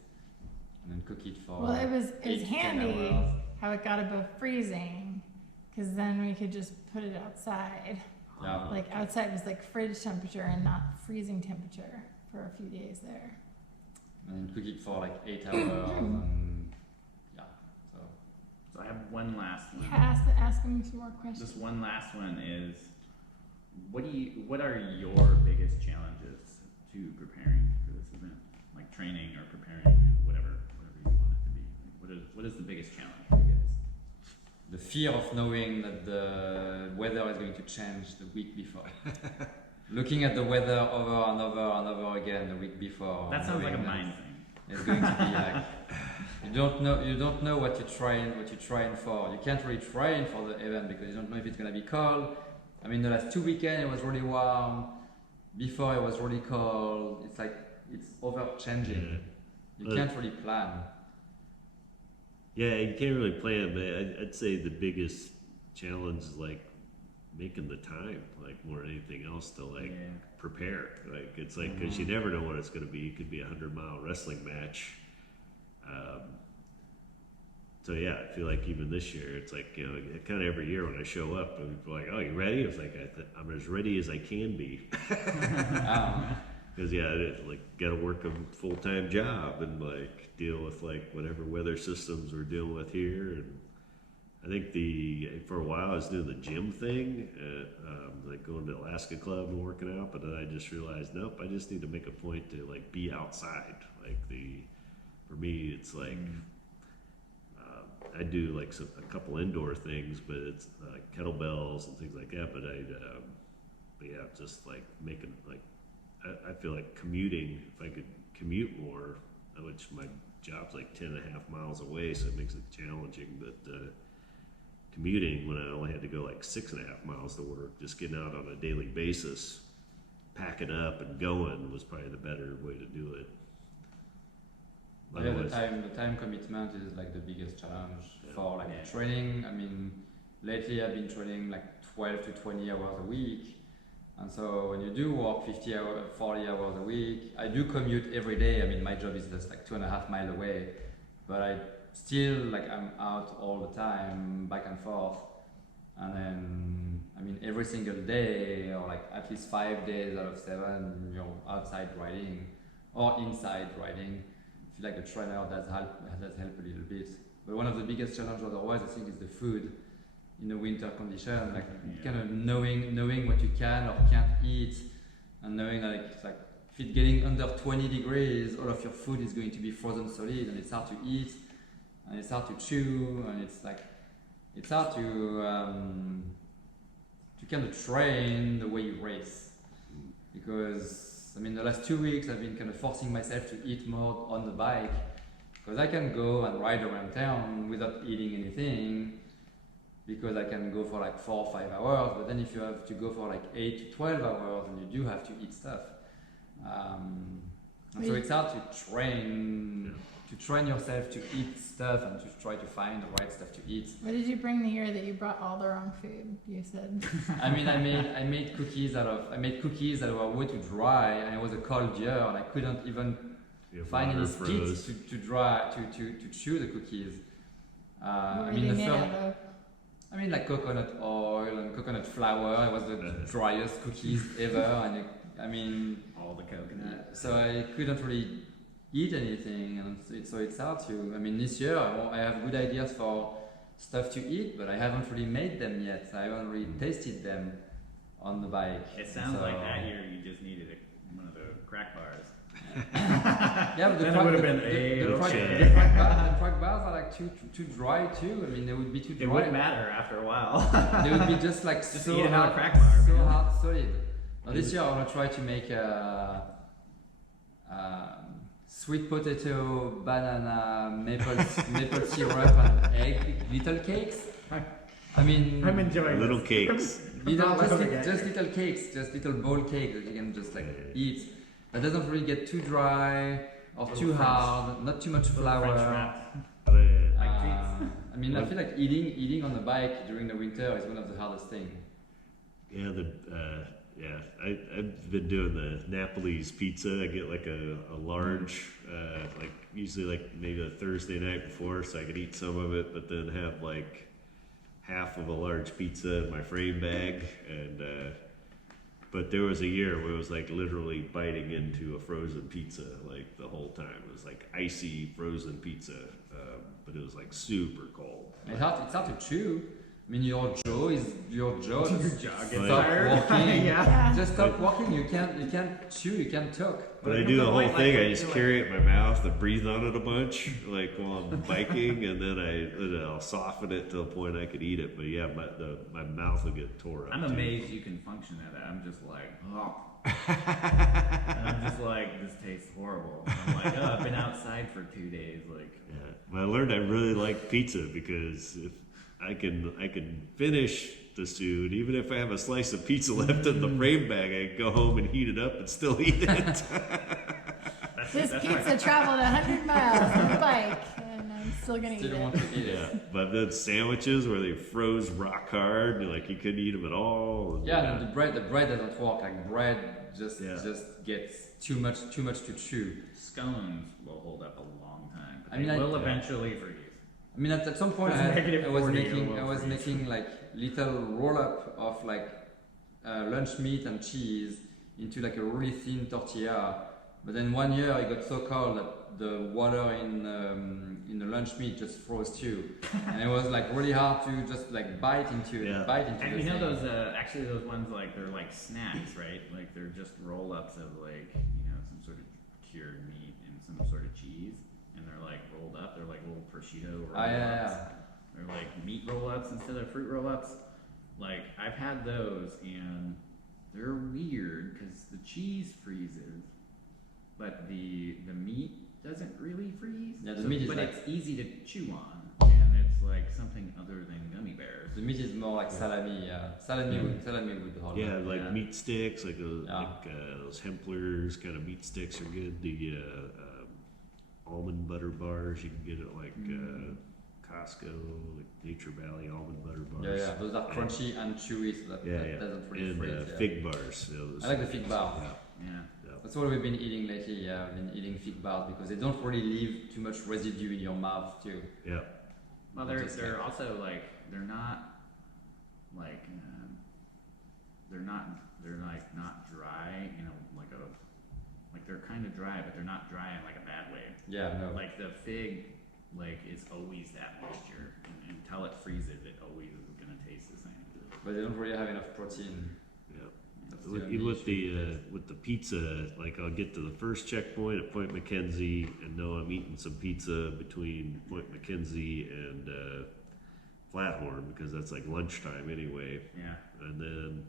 and then cook it for. Well, it was 8 to 10 handy hours. how it got above freezing, because then we could just put it outside. Yeah. Like outside was like fridge temperature and not freezing temperature for a few days there. And cook it for like 8 hours, and yeah. So I have one last one. Yeah, ask him some more questions. Just one last one is, what are your biggest challenges to preparing for this event? Like training or preparing, whatever you want it to be. Like, what is the biggest challenge for you guys? The fear of knowing that the weather is going to change the week before. Looking at the weather over and over and over again the week before. That sounds like a knowing mind that thing. It's going to be like you don't know what you're trying for. You can't really train for the event because you don't know if it's gonna be cold. I mean, the last 2 weekends it was really warm. Before it was really cold. It's like it's over changing. You can't really plan. Yeah, you can't really plan, but I'd say the biggest challenge is like making the time, like more than anything else, to like prepare. Like it's like because you never know what it's going to be. It could be 100-mile wrestling match. So yeah, I feel like even this year, it's like kind of every year when I show up, people are like, "Oh, you ready?" It's like I'm as ready as I can be. Because like got to work a full-time job and like deal with like whatever weather systems we're dealing with here. And I think for a while I was doing the gym thing, like going to Alaska Club and working out. But then I just realized, nope, I just need to make a point to like be outside. Like for me, it's like I do like a couple indoor things, but it's like kettlebells and things like that. But just like making like. I feel like commuting, if I could commute more, which my job's like 10.5 miles away, so it makes it challenging, but commuting when I only had to go like 6.5 miles to work, just getting out on a daily basis, packing up and going was probably the better way to do it. Yeah, the time commitment is like the biggest challenge for like training. I mean, lately I've been training like 12 to 20 hours a week. And so when you do work 40 hours a week, I do commute every day. I mean, my job is just like 2.5 miles away, but I still like I'm out all the time, back and forth. And then, I mean, every single day, or like at least 5 days out of 7, outside riding or inside riding. I feel like the trainer does help a little bit. But one of the biggest challenges otherwise, I think, is the food. In a winter condition, like kind of knowing what you can or can't eat, and knowing like it's like if it's getting under 20 degrees, all of your food is going to be frozen solid, and it's hard to eat, and it's hard to chew, and it's hard to kind of train the way you race. Because I mean, the last 2 weeks I've been kind of forcing myself to eat more on the bike, because I can go and ride around town without eating anything. Because I can go for like 4 or 5 hours, but then if you have to go for like 8 to 12 hours, and you do have to eat stuff. And so it's hard to train yourself to eat stuff and to try to find the right stuff to eat. What did you bring the year that you brought all the wrong food? You said. I mean, I made cookies that were way too dry, and it was a cold year, and I couldn't even find any spit to chew the cookies. I mean, like coconut oil and coconut flour. It was the driest cookies ever, and all the coconut. so I couldn't really eat anything, and so it's hard to. I mean, this year I have good ideas for stuff to eat, but I haven't really made them yet. I haven't really tasted them on the bike. It sounds like that year you just needed one of the crack bars. Yeah, but Then it would have been the okay. crack bars are like too dry too. I mean, they would be too dry. It wouldn't matter after a while. They would be just like Just so eat another hard, crack bar, so man. hard, solid. Now this year I want to try to make sweet potato, banana, maple syrup, and egg little cakes. I mean, I'm enjoying Little this. cakes. just little cakes, just little bowl cakes that you can just like eat. That doesn't really get too dry or too hard, not too much flour. French wrap. I mean, I feel like eating on the bike during the winter is one of the hardest things. Yeah, I've been doing the Napoli's pizza. I get like a large, like usually like maybe a Thursday night before, so I could eat some of it, but then have like half of a large pizza in my frame bag. And but there was a year where it was like literally biting into a frozen pizza like the whole time. It was like icy frozen pizza, but it was like super cold. It's hard to chew. I mean, your jaw just Jog stop tired. walking. Yeah. Just stop walking. You can't chew. You can't talk. But I do the whole thing. I just carry it in my mouth and breathe on it a bunch, like while I'm biking, and then I'll soften it to the point I could eat it. But yeah, my mouth will get tore up. I'm too. amazed you can function at that. I'm just like, oh. And I'm just like, this tastes horrible. And I'm like, oh, I've been outside for 2 days. Like, Yeah, but I learned I really like pizza because if I can finish the food, even if I have a slice of pizza left in the frame bag, I can go home and heat it up and still eat it. This pizza traveled 100 miles on a bike, and I'm still gonna eat Still it. want to eat it. Yeah, but then sandwiches where they froze rock hard, like you couldn't eat them at all. And, Yeah, no, the bread doesn't work. Like bread just gets too much to chew. scones will hold up a long time. But I mean, they will yeah. eventually freeze. I mean, at some point, It's negative I was 40 making or I was freeze. making like little roll up of like lunch meat and cheese into like a really thin tortilla. But then one year it got so cold that the water in the lunch meat just froze too, and it was like really hard to just like bite into Yeah. And the you know thing. those actually those ones like they're like snacks, right? Like they're just roll ups of like some sort of cured meat and some sort of cheese, and they're like rolled up. They're like little prosciutto roll ups. Yeah. They're like meat roll ups instead of fruit roll ups. Like I've had those and they're weird because the cheese freezes, but the meat doesn't really freeze. Yeah, the meat is but like- it's easy to chew on, and it's like something other than gummy bears. The meat is more like salami. Salami would hold. yeah, up. like Yeah. meat sticks, like Yeah. those Hempler's kind of meat sticks are good. The almond butter bars you can get at like Costco, like Nature Valley almond butter bars. Yeah, those are crunchy and chewy, so that, Yeah, that yeah. doesn't really And freeze. Yeah. fig bars. Those, I like the fig bars. Yeah. Yeah. Yeah. That's what we've been eating lately. Yeah, I've been eating fig bars because they don't really leave too much residue in your mouth too. Yeah. Well, they're also like they're not like they're like not dry, like they're kind of dry, but they're not dry in like a bad way. Yeah, no. Like the fig, like is always that moisture, and until it freezes, it always is gonna taste the same. But they don't really have enough protein. Yeah. That's the With, only with issue the pizza, like I'll get to the first checkpoint at Point McKenzie and know I'm eating some pizza between Point McKenzie and Flathorn because that's like lunchtime anyway. Yeah. And then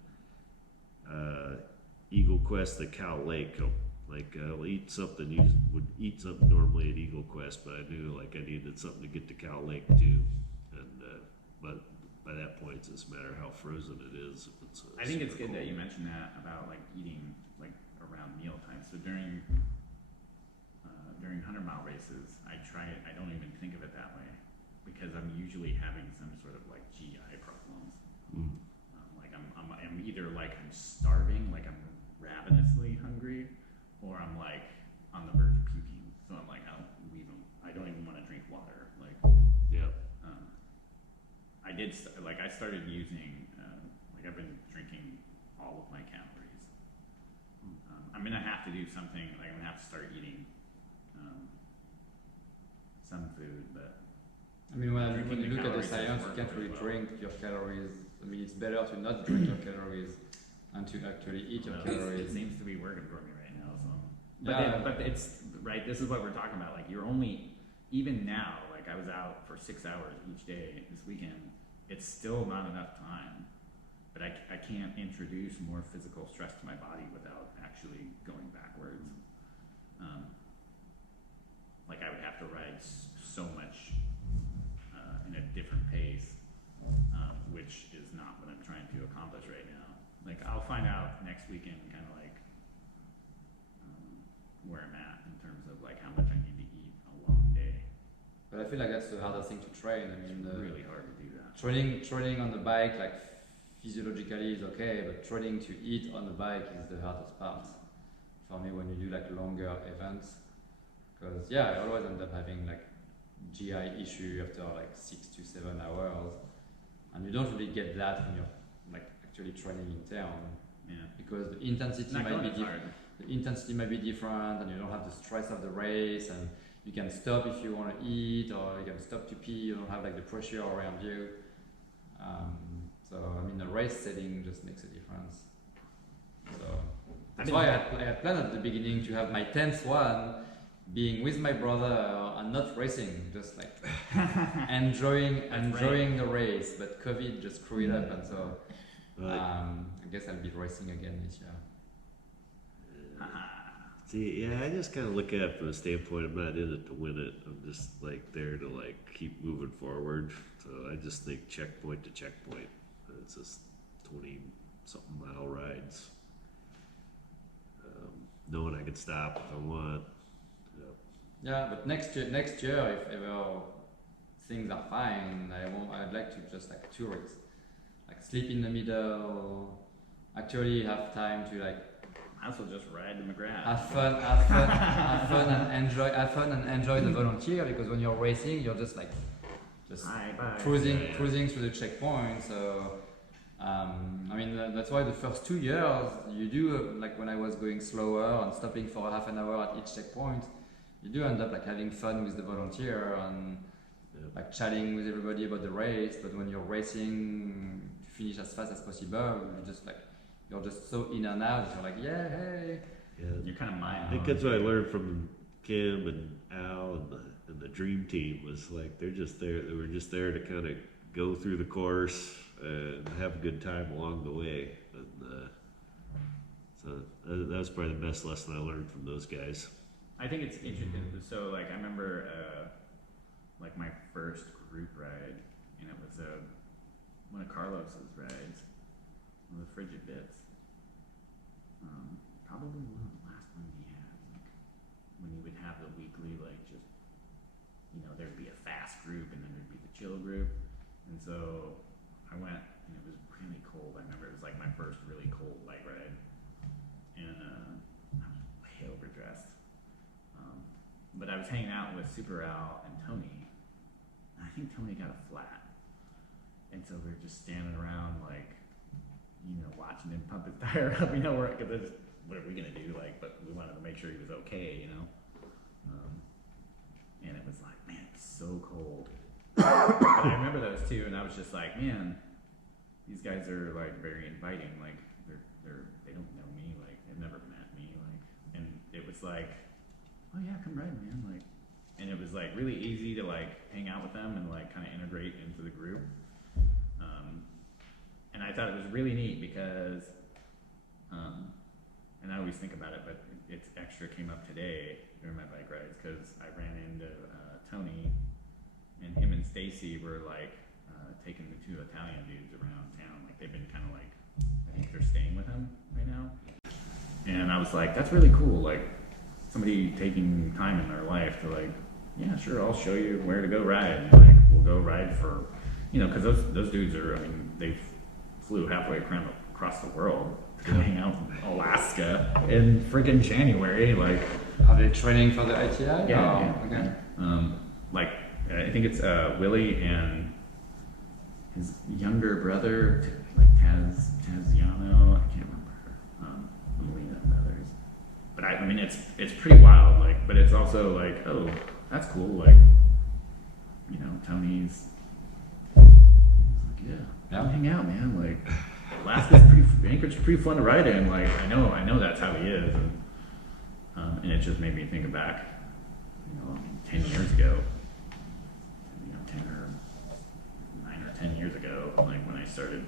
Eagle Quest to Cow Lake. I'll eat something. You would eat something normally at Eagle Quest, but I knew like I needed something to get to Cow Lake too. And but by that point, it's just a matter of how frozen it is. If it's I think it's super good that cold. you mentioned that about like eating like around mealtime. So during mile races, I don't even think of it that way because I'm usually having some sort of like GI problems. Like I'm either like I'm starving, like I'm ravenously hungry, or I'm like on the verge of puking. So I'm like, I don't even want to drink water. Like, Yeah. I started using, like I've been drinking all of my calories. I'm gonna have to do something, like I'm gonna have to start eating some food, but I mean, when you Drinking the look at the calories science, you doesn't can't work really really well. drink your calories. I mean, it's better to not drink your calories and to actually eat your it calories. seems to be working for me right now. So, Yeah. but it's right. This is what we're talking about. Like you're only even now. Like I was out for 6 hours each day this weekend. It's still not enough time. But I can't introduce more physical stress to my body without actually going backwards. Like I would have to ride so much in a different pace, which is not what I'm trying to accomplish right now. Like I'll find out next weekend, kind of like where I'm at in terms of like how much I need to eat a long day. But I feel like that's the hardest thing to train. I mean, It's really hard to do that. training on the bike, like physiologically is okay, but training to eat on the bike is the hardest part for me when you do like longer events. Because yeah, I always end up having like GI issue after like 6 to 7 hours, and you don't really get that when you're like actually training in town. Yeah. Because the intensity Not might going be as different. hard. The intensity might be different, and you don't have the stress of the race, and you can stop if you want to eat, or you can stop to pee. You don't have like the pressure around you. So I mean, the race setting just makes a difference. So that's why I had planned at the beginning to have my 10th one being with my brother and not racing, just like enjoying the race. But COVID just screwed it up, and so I guess I'll be racing again this year. See, yeah, I just kind of look at it from the standpoint I'm not in it to win it. I'm just like there to like keep moving forward. So I just think checkpoint to checkpoint. It's just 20 something mile rides. Knowing I can stop if I want. Yep. Yeah, but next year, if ever things are fine, I'd like to just like tour it, like sleep in the middle, actually have time to like I also just ride the McGrath. have fun and enjoy the volunteer, because when you're racing, you're just like Bye. cruising through the checkpoint. So I mean that's why the first 2 years you do like when I was going slower and stopping for half an hour at each checkpoint, you do end up like having fun with the volunteer and like chatting with everybody about the race. But when you're racing to finish as fast as possible, you're just so in and out. You're like, yeah, hey. Yeah. You're kind of I think that's what I learned from Kim and Al and the dream team was like they're just there. They were just there to kind of go through the course and have a good time along the way. And so that was probably the best lesson I learned from those guys. I think it's interesting. So, like, I remember, like, my first group ride, and it was one of Carlos's rides, one of the Frigid Bits. Probably one of the last ones he had, like, when he would have the weekly, like, just, there'd be a fast group, and then there'd be the chill group. And so I went, and it was really cold. I remember it was like my first really cold bike ride, and I was way overdressed. But I was hanging out with Super Al and Tony, and I think Tony got a flat. And so we were just standing around, like, watching him pump his tire up, because what are we going to do? Like, but we wanted to make sure he was okay, and it was like, man, it's so cold. But I remember those two, and I was just like, man, these guys are like very inviting. Like, they don't know me, like they've never met me, like, and it was like, oh yeah, come ride, man, like, and it was like really easy to like hang out with them and like kind of integrate into the group. And I thought it was really neat because, and I always think about it, but it's extra came up today during my bike rides because I ran into Tony, and him and Stacy were like taking the two Italian dudes around town. Like they've been kind of like, I think they're staying with him right now. And I was like, that's really cool. Like, somebody taking time in their life to like, yeah, sure, I'll show you where to go ride. And like, we'll go ride for, because those dudes are, I mean, they flew halfway across the world to hang out in Alaska in freaking January. Like, Are they training for the ITI? yeah. Okay. Like, I think it's Willie and his younger brother, like Taziano. I can't remember. Melina and others. But I mean, it's pretty wild. Like, but it's also like, oh, that's cool. Like, Tony's. He's like, yeah, hang out, man. Like, Alaska's Anchorage's pretty fun to ride in. Like, I know that's how he is, and it just made me think back, 10 years ago, 9 or 10 years ago, like when I started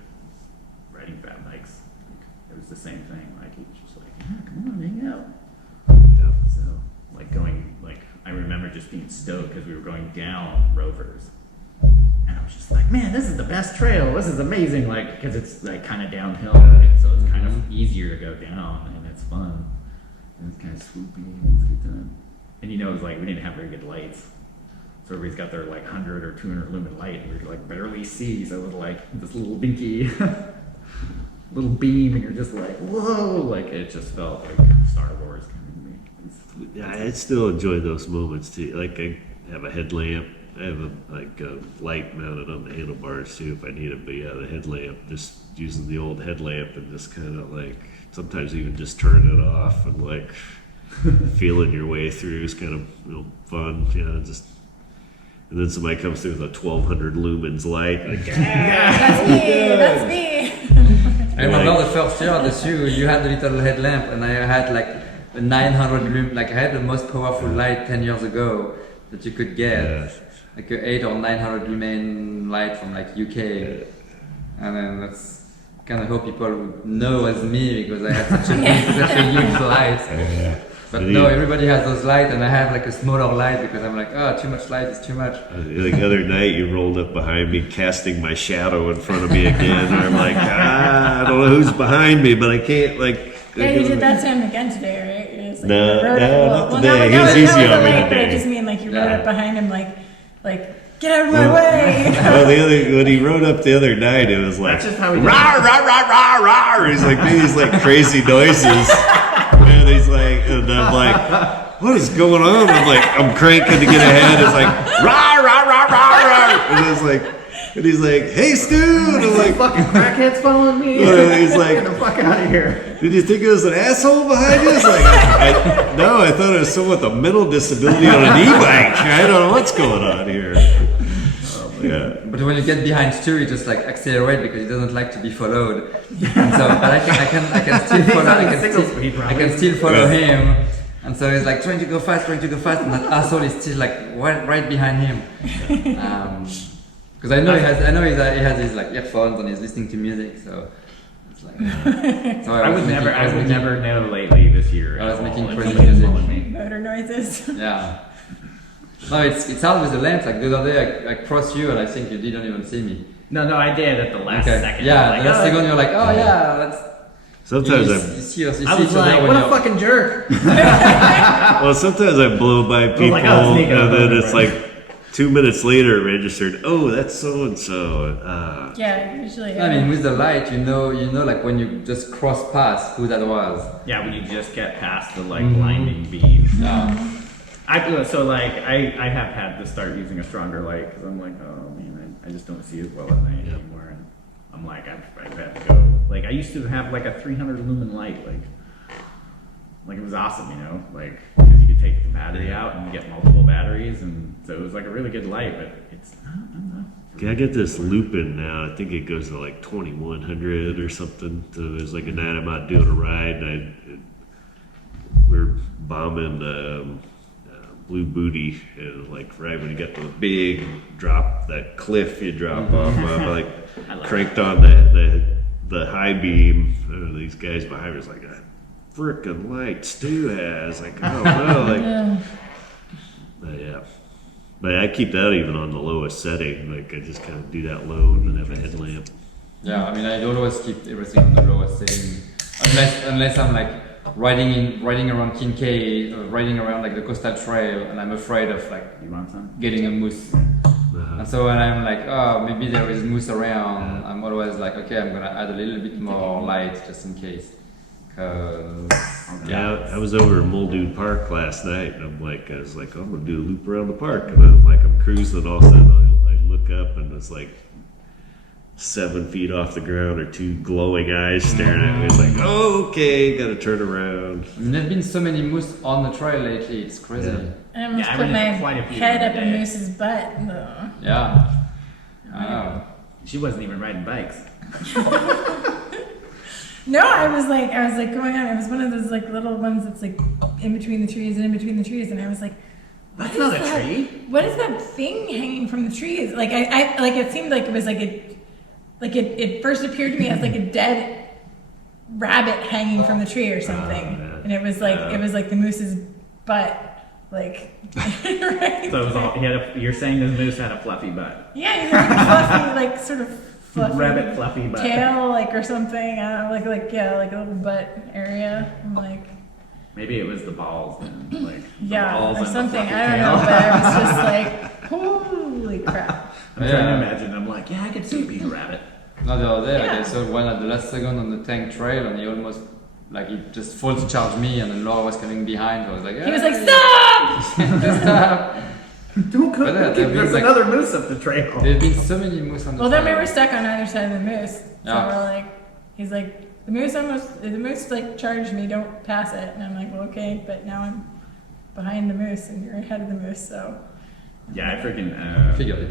riding fat bikes, it was the same thing. Like, he was just like, yeah, come on, hang out. Yeah. So, like I remember just being stoked because we were going down Rovers. And I was just like, man, this is the best trail. This is amazing. Like, because it's like kind of downhill, right? So it's kind of easier to go down, and it's fun. And it's kind of swoopy, and it's a good time. And it was like, we didn't have very good lights. So everybody's got their like 100 or 200 lumen light, and we could like barely see. So it was like this little dinky little beam, and you're just like, whoa! Like, it just felt like Star Wars kind of to me. Yeah, I still enjoy those moments too. Like, I have a headlamp. I have a light mounted on the handlebars too if I need it. But yeah, the headlamp, just using the old headlamp and just kind of like sometimes even just turning it off and like feeling your way through is kind of fun. Just. And then somebody comes through with a 1200 lumens light. Like, That's me. I remember the first year at the shoe, you had the little headlamp, and I had like a 900 lumen. Like, I had the most powerful light 10 years ago that you could get. Yeah. Like a 8 or 900 lumen light from like UK. And then that's kind of how people would know as me, because I had such a huge light. But no, everybody has those lights, and I have like a smaller light because I'm like, oh, too much light is too much. Like the other night, you rolled up behind me, casting my shadow in front of me again. And I'm like, I don't know who's behind me, but I can't like. Yeah, you did that to him again today, right? It was like No, you rode no, up, not well, today. no, He was easy that on was me late, but I today. just mean like you rode Yeah. up behind him, like get out of my way. Well, when he rode up the other night, it was like, That's just how he rah, does it. rah, rah, rah, rah. He's like making these like crazy noises. And he's like, and I'm like, what is going on? I'm like, I'm cranking to get ahead. It's like, rah, rah, rah, rah, rah. And it's like, and he's like, hey, Stu. And I'm like, Fucking crackheads following me. he's like, Get the fuck out of here. did you think it was an asshole behind you? It's like, no, I thought it was someone with a mental disability on an e-bike. I don't know what's going on here. Yeah. But when you get behind Stu, you just like accelerate because he doesn't like to be followed. And so, but I can still follow. I can still follow him. And so he's like trying to go fast, and that asshole is still like right behind him. Because I know he has his like earphones and he's listening to music. So it's like. So I would never know lately this year. I was making If crazy somebody's music. following me. Motor noises. Yeah. No, it's hard with the lens. Like the other day, I crossed you and I think you didn't even see me. No, I did at the last second. Yeah, Like, the last second you're like, oh yeah, that's. Sometimes you I see us, you I see was each other like, when what a you're- fucking jerk. sometimes I blow by people, like, oh, it's Nico. and then it's like 2 minutes later it registered. Oh, that's so and so. Yeah, usually. I mean, with the light, you know, like when you just cross past who that was. Yeah, when you just get past the like blinding beam. Yeah. I have had to start using a stronger light because I'm like, oh man, I just don't see as well at night anymore, and I'm like, I've had to go. Like, I used to have like a 300 lumen light, like it was awesome, like because you could take the battery out and get multiple batteries, and so it was like a really good light, but it's not. Okay, I get this looping now. I think it goes to like 2100 or something. So there's like a night I'm out doing a ride, and we're bombing Blue Booty, and like right when you get to the big drop, that cliff you drop off of, I like cranked on the high beam. These guys behind me was like, a frickin' light Stu has. Like, oh no, but yeah. But I keep that even on the lowest setting. Like, I just kind of do that low and then have a headlamp. Yeah, I mean, I always keep everything on the lowest setting, unless I'm like, riding around Kincaid, riding around like the coastal trail, and I'm afraid of like You want some? getting a moose. And so when I'm like, oh, maybe there is moose around, I'm always like, okay, I'm gonna add a little bit more light just in case. Cause Yeah, I was over at Muldoon Park last night, and I was like, I'm gonna do a loop around the park, and then like I'm cruising, all of a sudden I look up, and it's like 7 feet off the ground or two glowing eyes staring at me. It's like, oh, okay, gotta turn around. I mean, there's been so many moose on the trail lately, it's crazy. Yeah. I almost Yeah, I put ran my quite a few head the up other a day. moose's butt. Though. Yeah. Oh. She wasn't even riding bikes. No, I was like going on. It was one of those like little ones that's like in between the trees and in between the trees, and I was like, That's is not a that? tree. What is that thing hanging from the trees? Like I like it seemed like it was it first appeared to me as like a dead rabbit hanging from the tree or something, yeah. and it was like the moose's butt. Like, right? So it was all, you're saying this moose had a fluffy butt. Yeah, he had like a fluffy, like sort of fluffy Rabbit fluffy butt. tail, like or something. I don't know, like a little butt area. I'm like, Maybe it was the balls then, like the yeah, balls or and the something. fluffy I don't tail. know, but I was just like, holy crap. I'm trying to imagine. I'm like, yeah, I could see it being a rabbit. No, the other day, Yeah. I saw one at the last second on the tank trail, and he almost, like, he just false charged me, and then Laura was coming behind. So I was like, He was "Hey." like, stop! Stop! Don't But yeah, there There's was, like- another moose up the trail. There's been so many moose on the Well, then we trail. were stuck on either side of the moose. So Yeah. we're like, he's like, the moose like charged me, don't pass it. And I'm like, well, okay, but now I'm behind the moose and you're ahead of the moose, so. Yeah, I freaking. Figured it out.